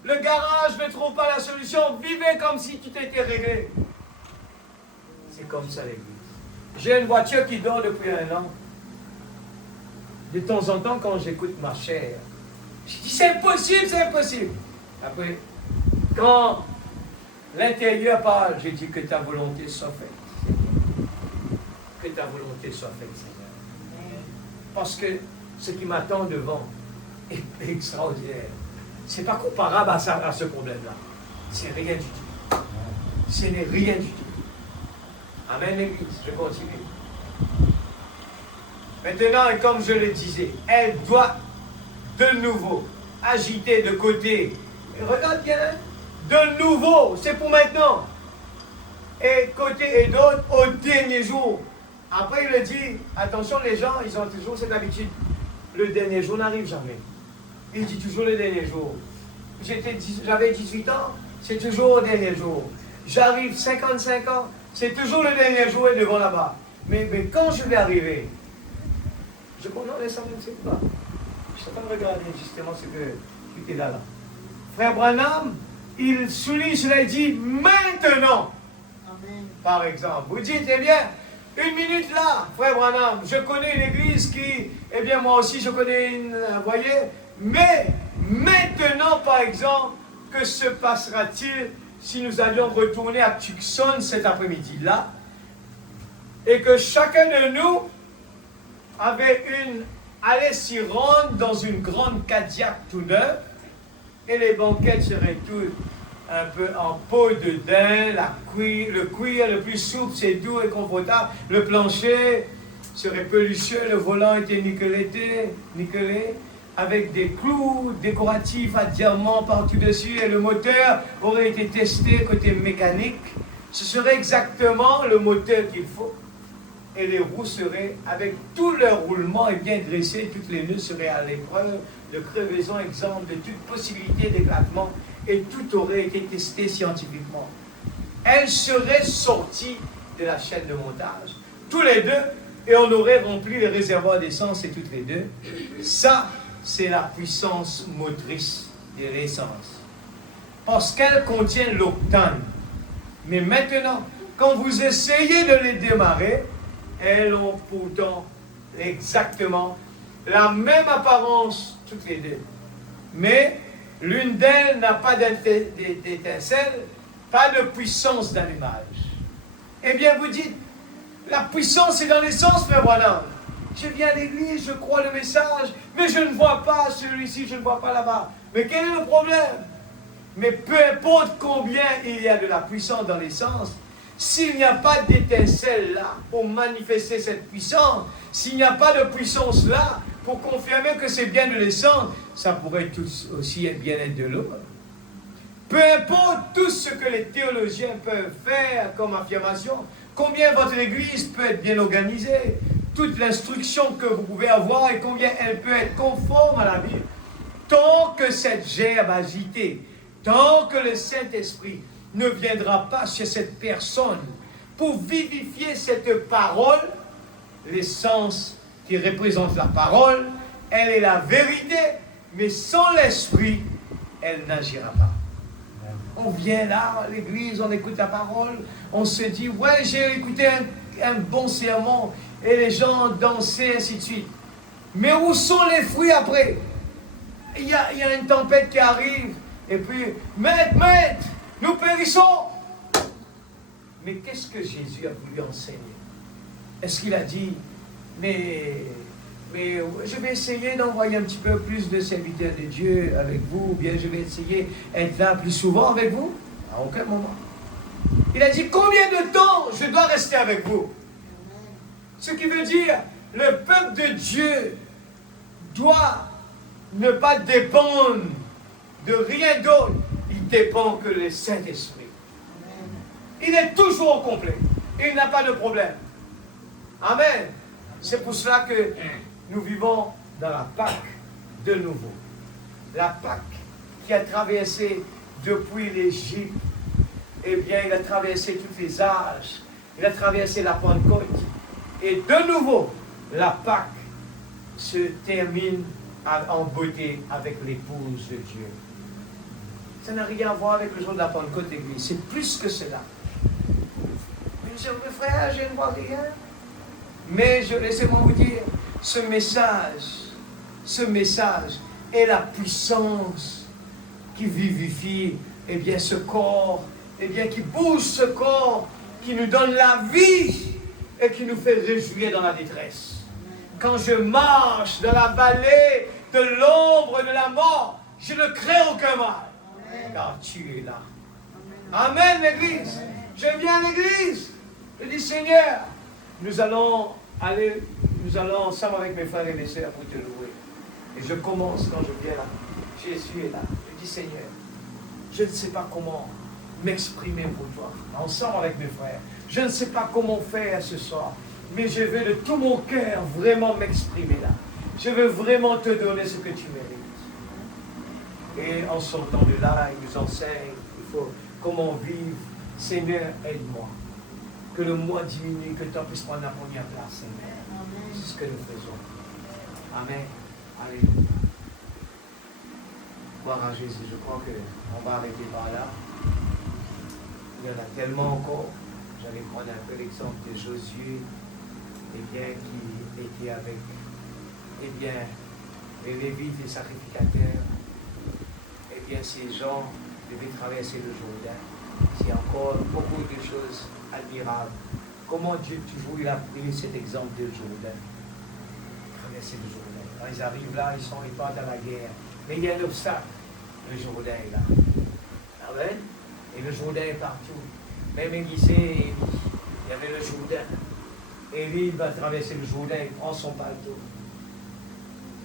Le garage ne trouve pas la solution. Vivez comme si tout était réglé. C'est comme ça l'église. J'ai une voiture qui dort depuis 1 an. De temps en temps, quand j'écoute ma chère, je dis c'est impossible, c'est impossible. Après, quand l'intérieur parle, je dis que ta volonté soit faite. Que ta volonté soit faite, Seigneur. Parce que ce qui m'attend devant est extraordinaire. Ce n'est pas comparable à ce problème-là. C'est rien du tout. Ce n'est rien du tout. Amen, l'Église. Je continue. Maintenant, et comme je le disais, elle doit de nouveau agiter de côté. Et regarde bien, de nouveau, c'est pour maintenant. Et côté et d'autre, au dernier jour. Après, il le dit, attention, les gens, ils ont toujours cette habitude. Le dernier jour n'arrive jamais. Il dit toujours le dernier jour. J'avais 18 ans, c'est toujours le dernier jour. J'arrive 55 ans, c'est toujours le dernier jour et devant là-bas. Mais quand je vais arriver, je connais ça, je ne sais pas. Je suis en train de regarder justement ce que tu es là. Frère Branham, il souligne cela, il dit maintenant. Amen. Par exemple, vous dites, eh bien, 1 minute là, frère Branham, je connais une église qui, eh bien moi aussi je connais une, vous voyez, mais maintenant par exemple, que se passera-t-il si nous allions retourner à Tucson cet après-midi-là et que chacun de nous allait s'y rendre dans une grande Cadillac tout neuf et les banquettes seraient toutes un peu en peau de daim, le cuir le plus souple, c'est doux et confortable, le plancher, serait pelucheux, le volant était nickelé, avec des clous décoratifs à diamants partout dessus, et le moteur aurait été testé côté mécanique. Ce serait exactement le moteur qu'il faut. Et les roues seraient, avec tout leur roulement et bien dressé, toutes les nœuds seraient à l'épreuve, de crevaison exempte de toute possibilité d'éclatement, et tout aurait été testé scientifiquement. Elle serait sortie de la chaîne de montage, tous les deux, et on aurait rempli les réservoirs d'essence et toutes les deux. Ça, c'est la puissance motrice de l'essence. Parce qu'elle contient l'octane. Mais maintenant, quand vous essayez de les démarrer, elles ont pourtant exactement la même apparence, toutes les deux. Mais l'une d'elles n'a pas d'étincelle, pas de puissance d'allumage. Eh bien, vous dites, la puissance est dans l'essence, mais voilà. Je viens à l'église, je crois le message, mais je ne vois pas celui-ci, je ne vois pas là-bas. Mais quel est le problème? Mais peu importe combien il y a de la puissance dans l'essence, s'il n'y a pas d'étincelle là pour manifester cette puissance, s'il n'y a pas de puissance là pour confirmer que c'est bien de l'essence, ça pourrait tout aussi bien être de l'eau. Peu importe tout ce que les théologiens peuvent faire comme affirmation, combien votre église peut être bien organisée, toute l'instruction que vous pouvez avoir et combien elle peut être conforme à la Bible, tant que cette gerbe agitée, tant que le Saint-Esprit ne viendra pas chez cette personne pour vivifier cette parole, l'essence qui représente la parole, elle est la vérité, mais sans l'Esprit, elle n'agira pas. On vient là, à l'église, on écoute la parole, on se dit, ouais, j'ai écouté un bon sermon, et les gens dansaient, ainsi de suite. Mais où sont les fruits après? Il y a une tempête qui arrive, et puis, maître, nous périssons. Mais qu'est-ce que Jésus a voulu enseigner? Est-ce qu'il a dit, mais je vais essayer d'envoyer un petit peu plus de serviteurs de Dieu avec vous, ou bien je vais essayer d'être là plus souvent avec vous? À aucun moment. Il a dit, combien de temps je dois rester avec vous? Ce qui veut dire, le peuple de Dieu doit ne pas dépendre de rien d'autre. Il dépend que le Saint-Esprit. Il est toujours au complet. Il n'a pas de problème. Amen. C'est pour cela que nous vivons dans la Pâque de nouveau. La Pâque qui a traversé depuis l'Égypte, eh bien, il a traversé tous les âges. Il a traversé la Pentecôte. Et de nouveau, la Pâque se termine en beauté avec l'épouse de Dieu. Ça n'a rien à voir avec le jour de la Pentecôte de l'Église. C'est plus que cela. Mes frères, je ne vois rien. Mais laissez-moi vous dire, ce message est la puissance qui vivifie, eh bien, ce corps, eh bien, qui bouge ce corps, qui nous donne la vie et qui nous fait réjouir dans la détresse. Quand je marche dans la vallée de l'ombre de la mort, je ne crains aucun mal, car tu es là. Amen, l'Église. Je viens à l'Église. Je dis, Seigneur, nous allons ensemble avec mes frères et mes sœurs pour te louer. Et je commence quand je viens là. Jésus est là. Je dis, Seigneur, je ne sais pas comment m'exprimer pour toi, ensemble avec mes frères. Je ne sais pas comment faire ce soir, mais je veux de tout mon cœur vraiment m'exprimer là. Je veux vraiment te donner ce que tu mérites. Et en sortant de là, il nous enseigne, il faut comment vivre. Seigneur, aide-moi. Que le moi diminue, que toi puisses prendre la première place, Seigneur. C'est ce que nous faisons. Amen. Alléluia. Gloire à Jésus. Je crois qu'on va arrêter par là. Il y en a tellement encore. J'allais prendre un peu l'exemple de Josué, eh bien, qui était avec, eh bien, les Lévites, les sacrificateurs. Eh bien, ces gens devaient traverser le Jourdain. C'est encore beaucoup de choses admirables. Comment Dieu, toujours, il a pris cet exemple de Jourdain. Traverser le Jourdain. Quand ils arrivent là, ils partent à la guerre. Mais il y a un obstacle. Le Jourdain est là. Amen. Et le Jourdain est partout. Même Élisée, il y avait le Jourdain. Élie va traverser le Jourdain, il prend son bateau.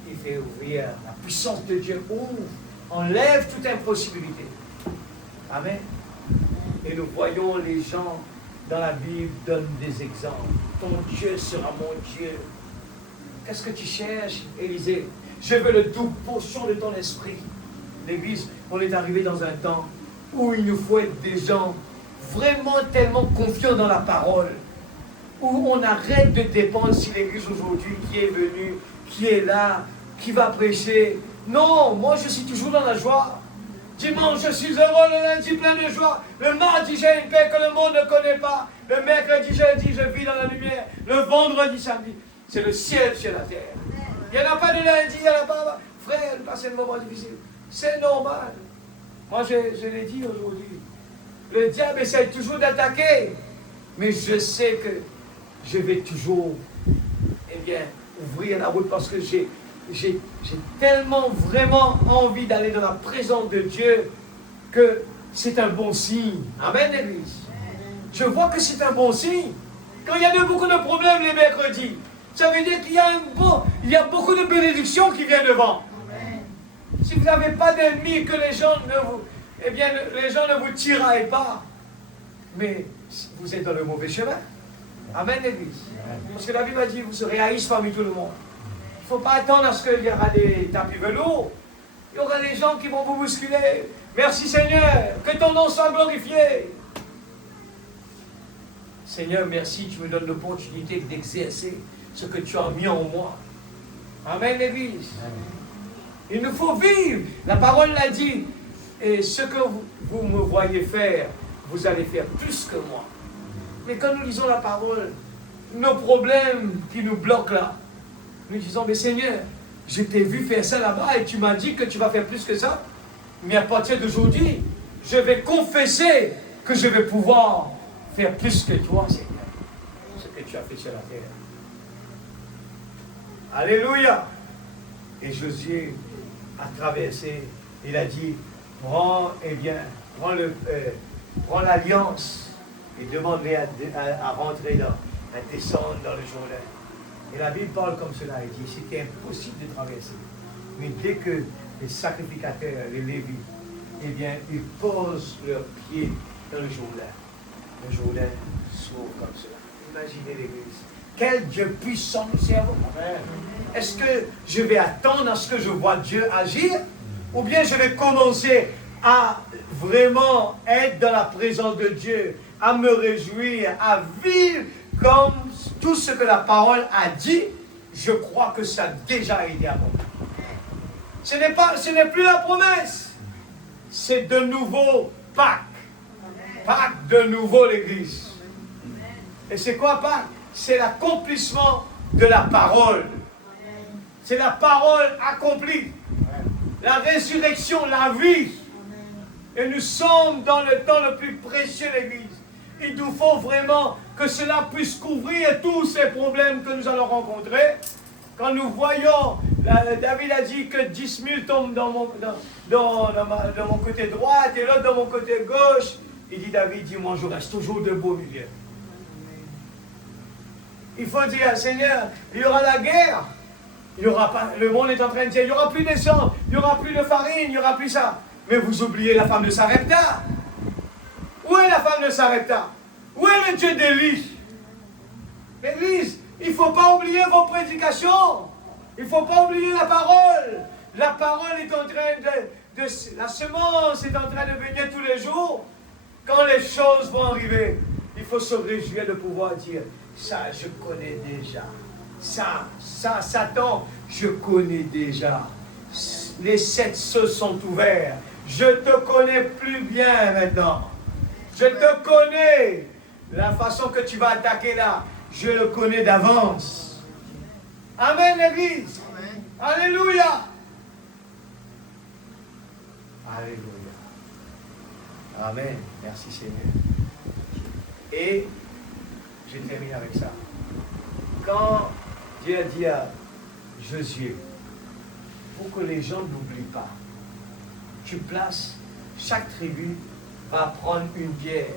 Il fait ouvrir, la puissance de Dieu ouvre, enlève toute impossibilité. Amen. Et nous voyons les gens dans la Bible donnent des exemples. Ton Dieu sera mon Dieu. Qu'est-ce que tu cherches, Élisée? Je veux le double portion de ton esprit. L'Église, on est arrivé dans un temps où il nous faut être des gens vraiment tellement confiants dans la parole, où on arrête de dépendre si l'Église aujourd'hui qui est venue, qui est là, qui va prêcher. Non, moi je suis toujours dans la joie. Dimanche, je suis heureux, le lundi plein de joie. Le mardi, j'ai une paix que le monde ne connaît pas. Le mercredi, jeudi, je vis dans la lumière. Le vendredi, samedi, c'est le ciel sur la terre. Il n'y en a pas de lundi, il n'y en a pas. Frère, passez le moment difficile. C'est normal. Moi, je l'ai dit aujourd'hui. Le diable essaie toujours d'attaquer. Mais je sais que je vais toujours, eh bien, ouvrir la route parce que j'ai tellement vraiment envie d'aller dans la présence de Dieu que c'est un bon signe. Amen, l'Église. Je vois que c'est un bon signe. Quand il y a beaucoup de problèmes les mercredis, ça veut dire qu'il y a beaucoup de bénédictions qui viennent devant. Si vous n'avez pas d'ennemis, que les gens ne vous tiraillent pas, mais vous êtes dans le mauvais chemin. Amen, l'Église. Parce que la Bible a dit, vous serez haïs parmi tout le monde. Il ne faut pas attendre à ce qu'il y aura des tapis velours. Il y aura des gens qui vont vous bousculer. Merci Seigneur, que ton nom soit glorifié. Seigneur, merci, tu me donnes l'opportunité d'exercer ce que tu as mis en moi. Amen, l'Église. Il nous faut vivre. La parole l'a dit. Et ce que vous me voyez faire, vous allez faire plus que moi. Mais quand nous lisons la parole, nos problèmes qui nous bloquent là, nous disons, mais Seigneur, je t'ai vu faire ça là-bas et tu m'as dit que tu vas faire plus que ça. Mais à partir d'aujourd'hui, je vais confesser que je vais pouvoir faire plus que toi, Seigneur. Ce que tu as fait sur la terre. Alléluia. Et Josué a traversé, il a dit, prends l'alliance et demande-les à rentrer à descendre dans le Jourdain. Et la Bible parle comme cela, elle dit, c'était impossible de traverser. Mais dès que les sacrificateurs, les Lévites, eh bien, ils posent leurs pieds dans le Jourdain s'ouvre comme cela. Imaginez l'Église. Quel Dieu puissant nous servons. Est-ce que je vais attendre à ce que je vois Dieu agir? Ou bien je vais commencer à vraiment être dans la présence de Dieu, à me réjouir, à vivre comme tout ce que la parole a dit? Je crois que ça a déjà été accompli. Ce n'est plus la promesse. C'est de nouveau Pâques. Pâques de nouveau l'Église. Et c'est quoi Pâques? C'est l'accomplissement de la parole. C'est la parole accomplie. La résurrection, la vie. Et nous sommes dans le temps le plus précieux de l'Église. Il nous faut vraiment que cela puisse couvrir tous ces problèmes que nous allons rencontrer. Quand nous voyons, David a dit que 10 000 tombent dans mon côté droit et l'autre dans mon côté gauche. Il dit, David dit, moi je reste toujours debout au milieu. Il faut dire, Seigneur, il y aura la guerre. Il y aura pas, le monde est en train de dire, il n'y aura plus de sang, il n'y aura plus de farine, il n'y aura plus ça. Mais vous oubliez la femme de Sarepta. Où est la femme de Sarepta? Où est le Dieu d'Élie? L'Église, il ne faut pas oublier vos prédications. Il ne faut pas oublier la parole. La parole est en train la semence est en train de venir tous les jours. Quand les choses vont arriver, il faut se réjouir de pouvoir dire, ça je connais déjà. Ça, Satan, je connais déjà. Les 7 cieux sont ouverts. Je te connais plus bien maintenant. Je te connais. La façon que tu vas attaquer là, je le connais d'avance. Amen, l'Église. Alléluia. Alléluia. Amen. Merci Seigneur. Et je termine avec ça. Quand Dieu a dit à Josué, pour que les gens n'oublient pas, tu places, chaque tribu va prendre une pierre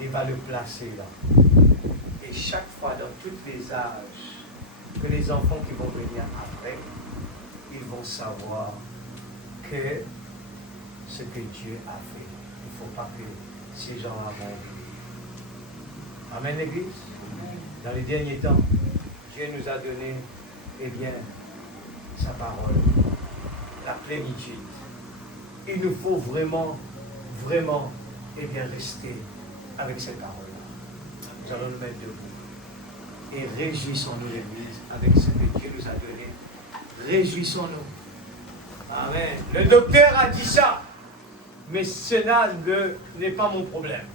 et va le placer là. Et chaque fois, dans tous les âges, que les enfants qui vont venir après, ils vont savoir que ce que Dieu a fait. Il ne faut pas que ces gens-là vont oublier. Amen, l'Église. Dans les derniers temps, Dieu nous a donné, eh bien, sa parole, la plénitude. Il nous faut vraiment, vraiment, eh bien, rester avec cette parole-là. Nous allons nous mettre debout. Et réjouissons-nous, l'Église, avec ce que Dieu nous a donné. Réjouissons-nous. Amen. Le docteur a dit ça, mais cela n'est pas mon problème.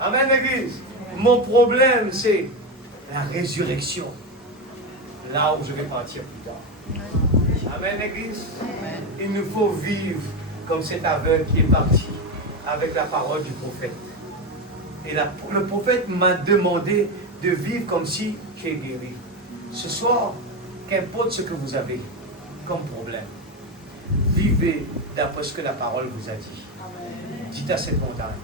Amen, l'Église. Mon problème, c'est la résurrection. Là où je vais partir plus tard. Amen, l'Église. Il nous faut vivre comme cet aveugle qui est parti avec la parole du prophète. Et le prophète m'a demandé de vivre comme si tu es guéri. Ce soir, qu'importe ce que vous avez comme problème, vivez d'après ce que la parole vous a dit. Dites à cette montagne.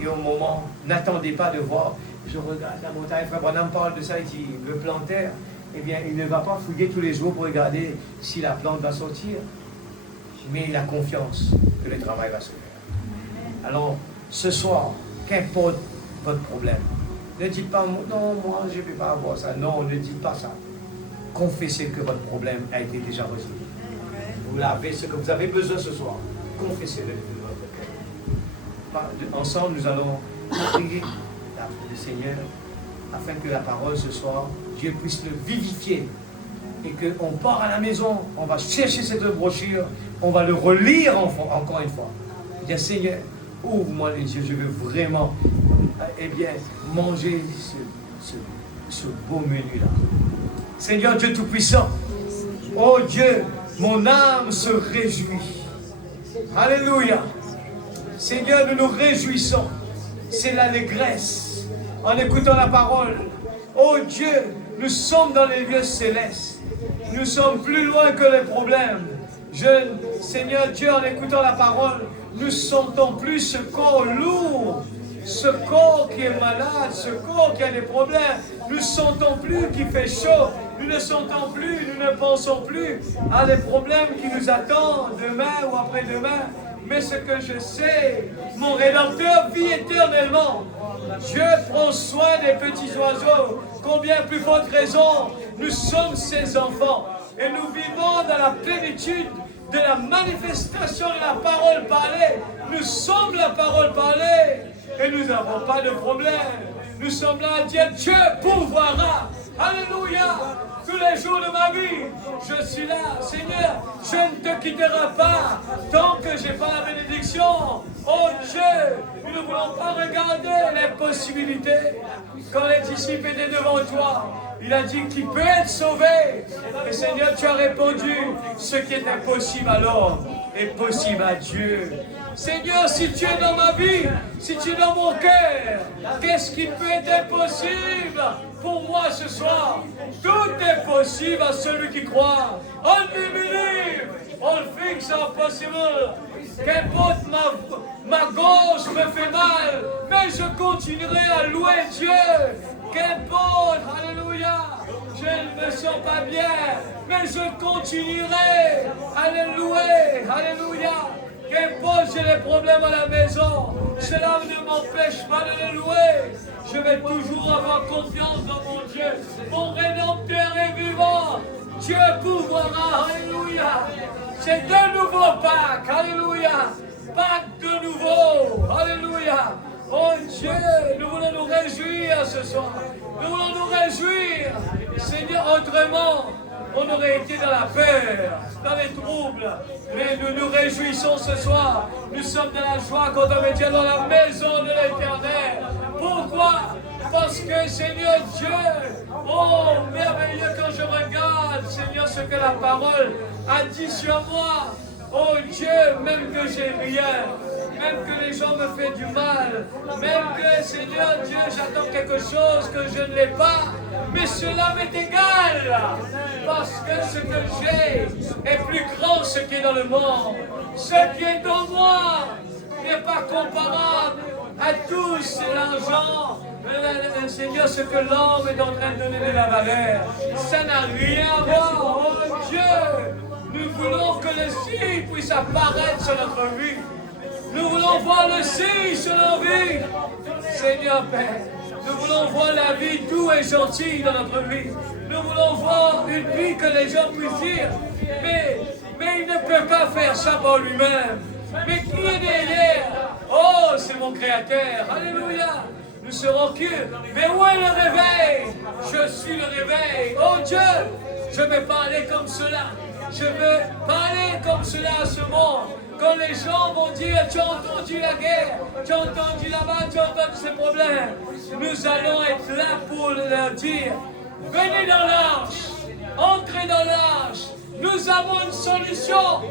Et au moment, n'attendez pas de voir, je regarde la montagne, Frère Branham parle de ça, il dit, le planteur, eh bien, il ne va pas fouiller tous les jours pour regarder si la plante va sortir. Mais il a confiance que le travail va se faire. Alors, ce soir, qu'importe votre problème, ne dites pas, non, moi, je ne vais pas avoir ça. Non, ne dites pas ça. Confessez que votre problème a été déjà résolu. Vous l'avez, ce que vous avez besoin ce soir. Confessez-le de votre cœur. Ensemble, nous allons prier le Seigneur afin que la parole ce soir, Dieu puisse le vivifier. Et qu'on part à la maison, on va chercher cette brochure, on va le relire encore une fois. Dire, Seigneur, ouvre-moi les yeux, je veux vraiment, eh bien, manger ce beau menu-là. Seigneur Dieu Tout-Puissant, oh Dieu, mon âme se réjouit. Alléluia. Seigneur, nous nous réjouissons. C'est l'allégresse en écoutant la parole. Oh Dieu, nous sommes dans les lieux célestes. Nous sommes plus loin que les problèmes. Seigneur Dieu, en écoutant la parole, nous sentons plus ce corps lourd, ce corps qui est malade, ce corps qui a des problèmes. Nous ne sentons plus qu'il fait chaud. Nous ne sentons plus, nous ne pensons plus à des problèmes qui nous attendent demain ou après-demain. Mais ce que je sais, mon Rédempteur vit éternellement. Dieu prend soin des petits oiseaux. Combien plus forte raison, nous sommes ses enfants. Et nous vivons dans la plénitude de la manifestation de la parole parlée. Nous sommes la parole parlée. Et nous n'avons pas de problème. Nous sommes là à dire, Dieu pourvoira. Alléluia. Tous les jours de ma vie, je suis là. Seigneur, je ne te quitterai pas tant que je n'ai pas la bénédiction. Oh Dieu, nous ne voulons pas regarder les possibilités. Quand les disciples étaient devant toi, il a dit qui peut être sauvé. Et Seigneur, tu as répondu, ce qui est impossible à l'homme est possible à Dieu. Seigneur, si tu es dans ma vie, si tu es dans mon cœur, qu'est-ce qui peut être impossible pour moi ce soir? Tout est possible à celui qui croit. Only believe, all things are possible. Qu'importe ma gorge me fait mal, mais je continuerai à louer Dieu. Qu'importe, alléluia, je ne me sens pas bien, mais je continuerai à le louer, alléluia. Qu'importe j'ai des problèmes à la maison, cela ne m'empêche pas de le louer. Je vais toujours avoir confiance dans mon Dieu. Mon Rédempteur est vivant. Dieu pourvoira, alléluia. C'est de nouveau Pâques, alléluia. Pâques de nouveau, alléluia. Oh Dieu, nous voulons nous réjouir ce soir. Nous voulons nous réjouir. Seigneur, autrement, on aurait été dans la peur, dans les troubles. Mais nous nous réjouissons ce soir. Nous sommes dans la joie quand on est dans la maison de l'Éternel. Pourquoi? Parce que Seigneur Dieu, oh merveilleux quand je regarde, Seigneur, ce que la parole a dit sur moi. Oh Dieu, même que j'ai rien, même que les gens me font du mal, même que, Seigneur Dieu, j'attends quelque chose que je ne l'ai pas, mais cela m'est égal, parce que ce que j'ai est plus grand que ce qui est dans le monde. Ce qui est en moi n'est pas comparable à tout l'argent, Seigneur, ce que l'homme est en train de donner de la valeur, ça n'a rien à voir. Oh Dieu, nous voulons que le signe puisse apparaître sur notre vie. Nous voulons voir le signe sur nos vies. Seigneur Père, nous voulons voir la vie douce et gentille dans notre vie. Nous voulons voir une vie que les gens puissent dire, mais il ne peut pas faire ça par lui-même. Mais qui est derrière? Oh, c'est mon Créateur. Alléluia. Nous serons curieux. Mais où est le réveil? Je suis le réveil. Oh Dieu, je veux parler comme cela. Je veux parler comme cela à ce monde. Quand les gens vont dire, tu as entendu la guerre, tu as entendu là-bas, tu as entendu ces problèmes, nous allons être là pour leur dire, venez dans l'arche, entrez dans l'arche, nous avons une solution.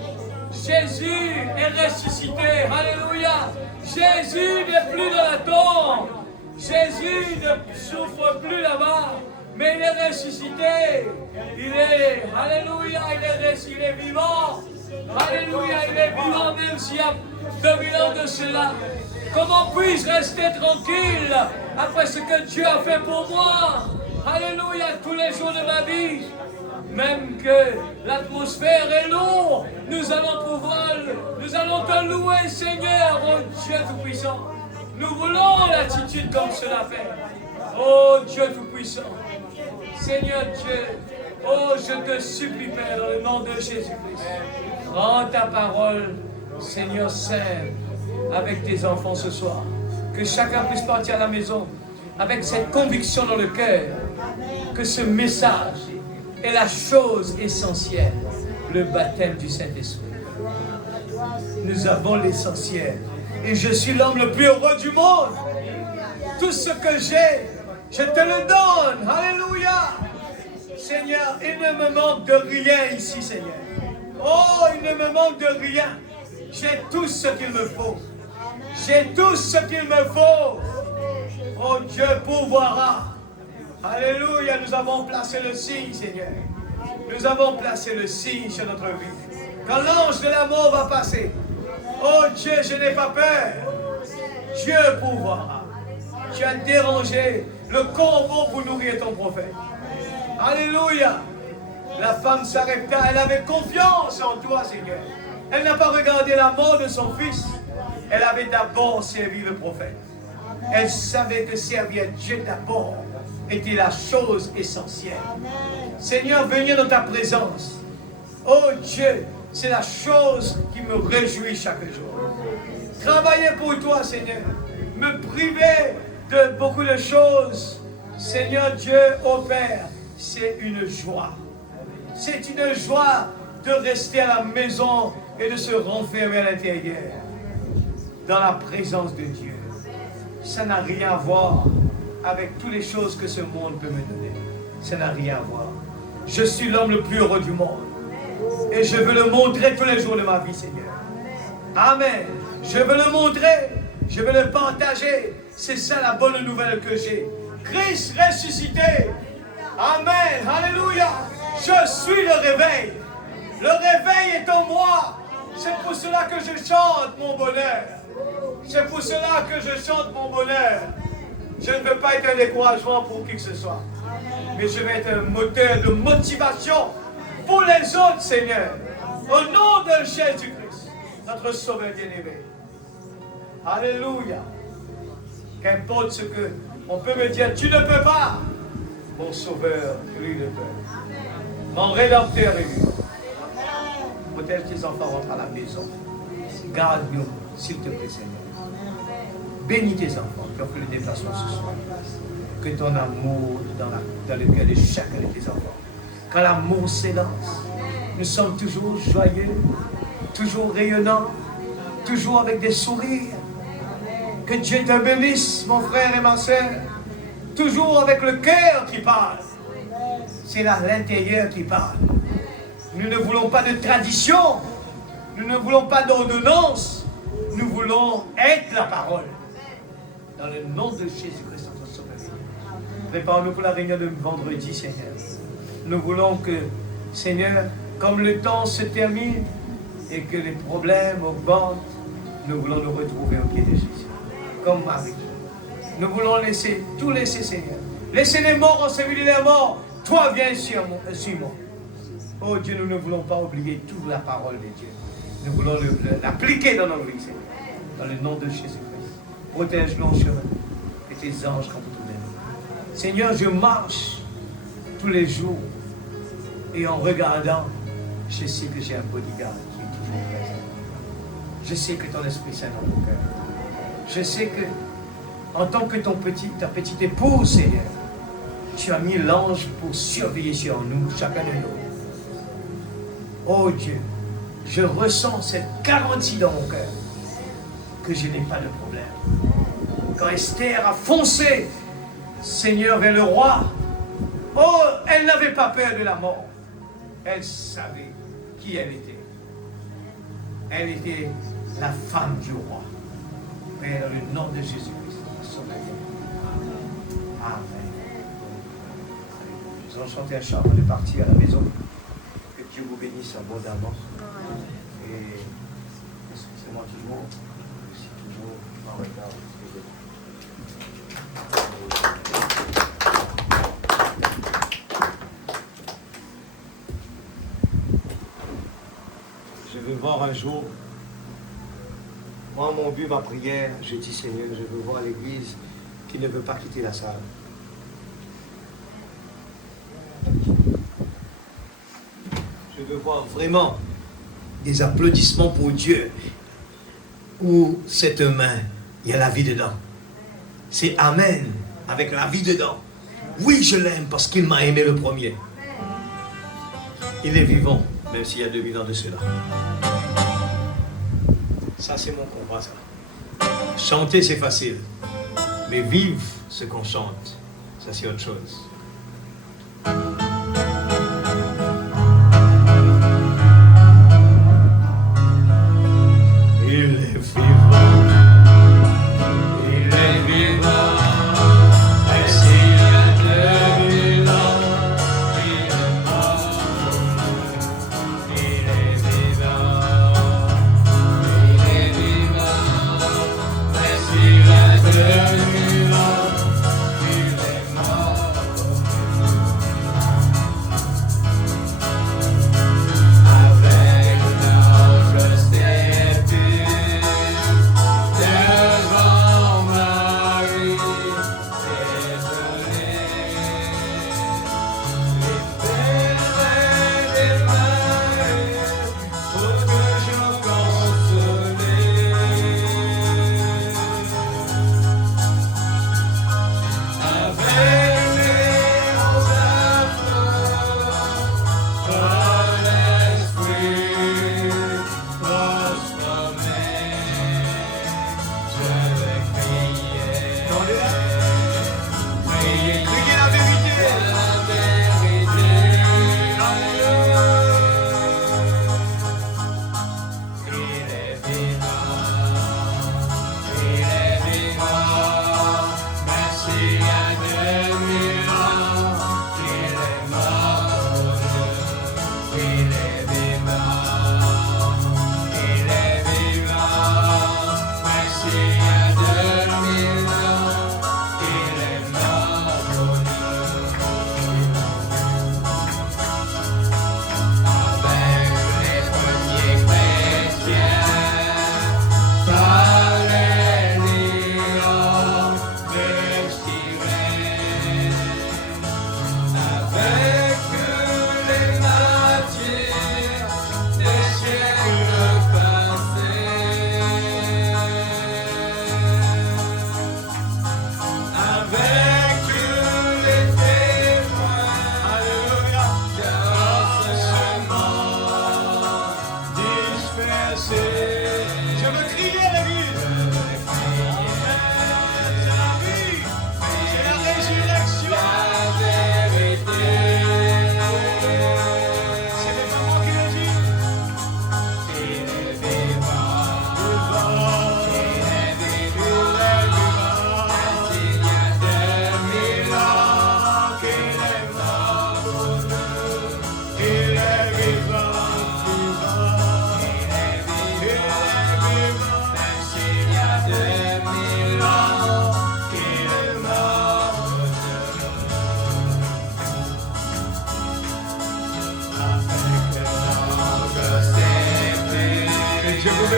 Jésus est ressuscité, alléluia. Jésus n'est plus dans la tombe. Jésus ne souffre plus là-bas, mais il est ressuscité. Il est, alléluia, il est vivant. Alléluia, il est vivant même s'il y a 2000 ans de cela. Comment puis-je rester tranquille après ce que Dieu a fait pour moi? Alléluia, tous les jours de ma vie. Même que l'atmosphère est lourde, nous allons te louer, Seigneur, oh Dieu Tout-Puissant. Nous voulons l'attitude comme cela fait. Oh Dieu Tout-Puissant. Seigneur Dieu, oh je te supplie, Père, dans le nom de Jésus-Christ. Rends ta parole, Seigneur Saint, avec tes enfants ce soir. Que chacun puisse partir à la maison avec cette conviction dans le cœur que ce message est la chose essentielle, le baptême du Saint-Esprit. Nous avons l'essentiel. Et je suis l'homme le plus heureux du monde. Tout ce que j'ai, je te le donne. Alléluia. Seigneur, il ne me manque de rien ici, Seigneur. Oh, il ne me manque de rien. J'ai tout ce qu'il me faut. J'ai tout ce qu'il me faut. Oh, Dieu pourvoira. Alléluia, nous avons placé le signe, Seigneur. Nous avons placé le signe sur notre vie. Quand l'ange de la mort va passer, oh Dieu, je n'ai pas peur. Dieu pourvoira. Tu as dérangé le corbeau pour nourrir ton prophète. Alléluia. La femme s'arrêta, elle avait confiance en toi, Seigneur. Elle n'a pas regardé la mort de son fils. Elle avait d'abord servi le prophète. Elle savait que servir Dieu d'abord était la chose essentielle. Seigneur, venir dans ta présence. Oh Dieu, c'est la chose qui me réjouit chaque jour. Travailler pour toi, Seigneur. Me priver de beaucoup de choses. Seigneur Dieu, ô Père, c'est une joie. C'est une joie de rester à la maison et de se renfermer à l'intérieur. Dans la présence de Dieu. Ça n'a rien à voir avec toutes les choses que ce monde peut me donner. Ça n'a rien à voir. Je suis l'homme le plus heureux du monde. Et je veux le montrer tous les jours de ma vie, Seigneur. Amen. Je veux le montrer. Je veux le partager. C'est ça la bonne nouvelle que j'ai. Christ ressuscité. Amen. Alléluia. Je suis le réveil. Le réveil est en moi. C'est pour cela que je chante mon bonheur. C'est pour cela que je chante mon bonheur. Je ne veux pas être un découragement pour qui que ce soit. Mais je vais être un moteur de motivation pour les autres, Seigneur. Au nom de Jésus-Christ, notre Sauveur bien-aimé. Alléluia. Qu'importe ce que on peut me dire, tu ne peux pas. Mon Sauveur, lui, le peut. Mon Rédempteur est lui. Peut-être que tes enfants rentrent à la maison. Garde-nous, s'il te plaît, Seigneur. Bénis tes enfants qui ont fait le déplacement ce soir. Que ton amour dans le cœur de chacun de tes enfants. Quand l'amour s'élance, nous sommes toujours joyeux, toujours rayonnants, toujours avec des sourires. Que Dieu te bénisse, mon frère et ma soeur. Toujours avec le cœur qui parle. C'est l'intérieur qui parle. Nous ne voulons pas de tradition. Nous ne voulons pas d'ordonnance. Nous voulons être la parole. Dans le nom de Jésus-Christ, notre Sauveur. Prépare-nous pour la réunion de vendredi, Seigneur. Nous voulons que, Seigneur, comme le temps se termine et que les problèmes augmentent, nous voulons nous retrouver au pied de Jésus. Comme Marie. Nous voulons tout laisser, Seigneur. Laissez les morts ensevelir les morts. Toi, viens sur moi. Oh Dieu, nous ne voulons pas oublier toute la parole de Dieu. Nous voulons l'appliquer dans nos vies, Seigneur. Dans le nom de Jésus-Christ. Protège nos chemins et tes anges quand autour de nous. Seigneur, je marche tous les jours et en regardant, je sais que j'ai un bodyguard qui est toujours présent. Je sais que ton Esprit Saint dans mon cœur. Je sais que, en tant que ta petite épouse, Seigneur, tu as mis l'ange pour surveiller sur nous, chacun de nous. Oh Dieu, je ressens cette garantie dans mon cœur que je n'ai pas de problème. Quand Esther a foncé, Seigneur, vers le roi, oh, elle n'avait pas peur de la mort. Elle savait qui elle était. Elle était la femme du roi. Père, dans le nom de Jésus-Christ, Amen. Nous allons chanter un chant avant de partir à la maison. Que Dieu vous bénisse abondamment. Et excusez-moi toujours, je suis toujours en retard. Je veux voir un jour, moi mon but, ma prière, je dis Seigneur, je veux voir l'Église qui ne veut pas quitter la salle. Je veux voir vraiment des applaudissements pour Dieu où cette main, il y a la vie dedans. C'est Amen, avec la vie dedans. Oui, je l'aime parce qu'il m'a aimé le premier. Il est vivant, même s'il y a 2000 ans de cela. Ça, c'est mon combat, ça. Chanter, c'est facile. Mais vivre ce qu'on chante, ça, c'est autre chose.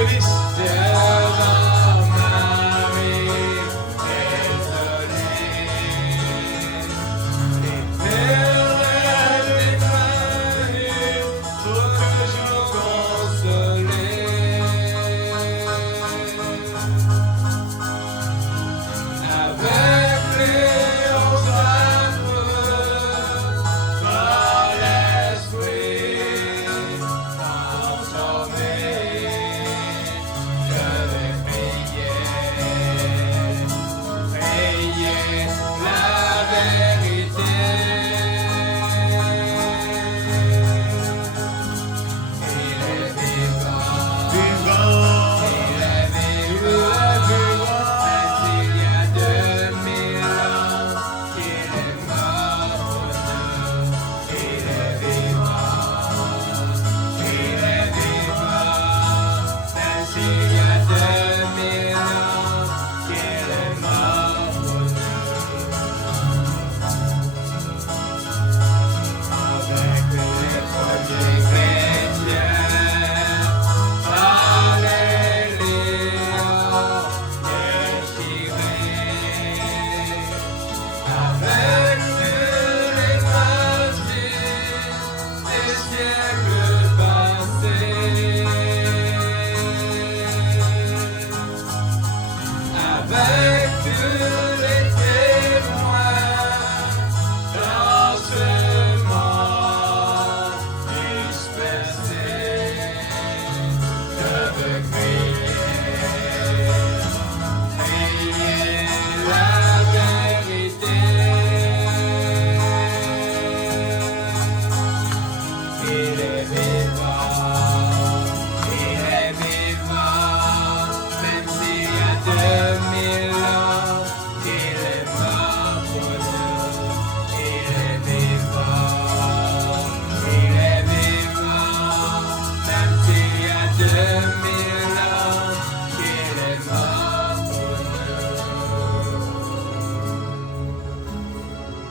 Félix. Devant Marie étonnée, l'éternel Emmanuel, toujours consolé. Avec Léon par l'Esprit transformé, je vais prier la vérité. Il est vivant, il est vivant, même s'il y a 2000 ans qu'il est mort pour nous. Il est vivant, même s'il y a 2000 ans qu'il est mort pour nous. Avec les premiers chrétiens, alléluia, déchirés, avec tous les machines des siècles passés, avec tous les témoins dans ce monde dispersé, je veux crier la vérité. Il est vivant, même s'il y a 2000 ans qu'il est mort pour nous. Il est vivant, même s'il y a 2000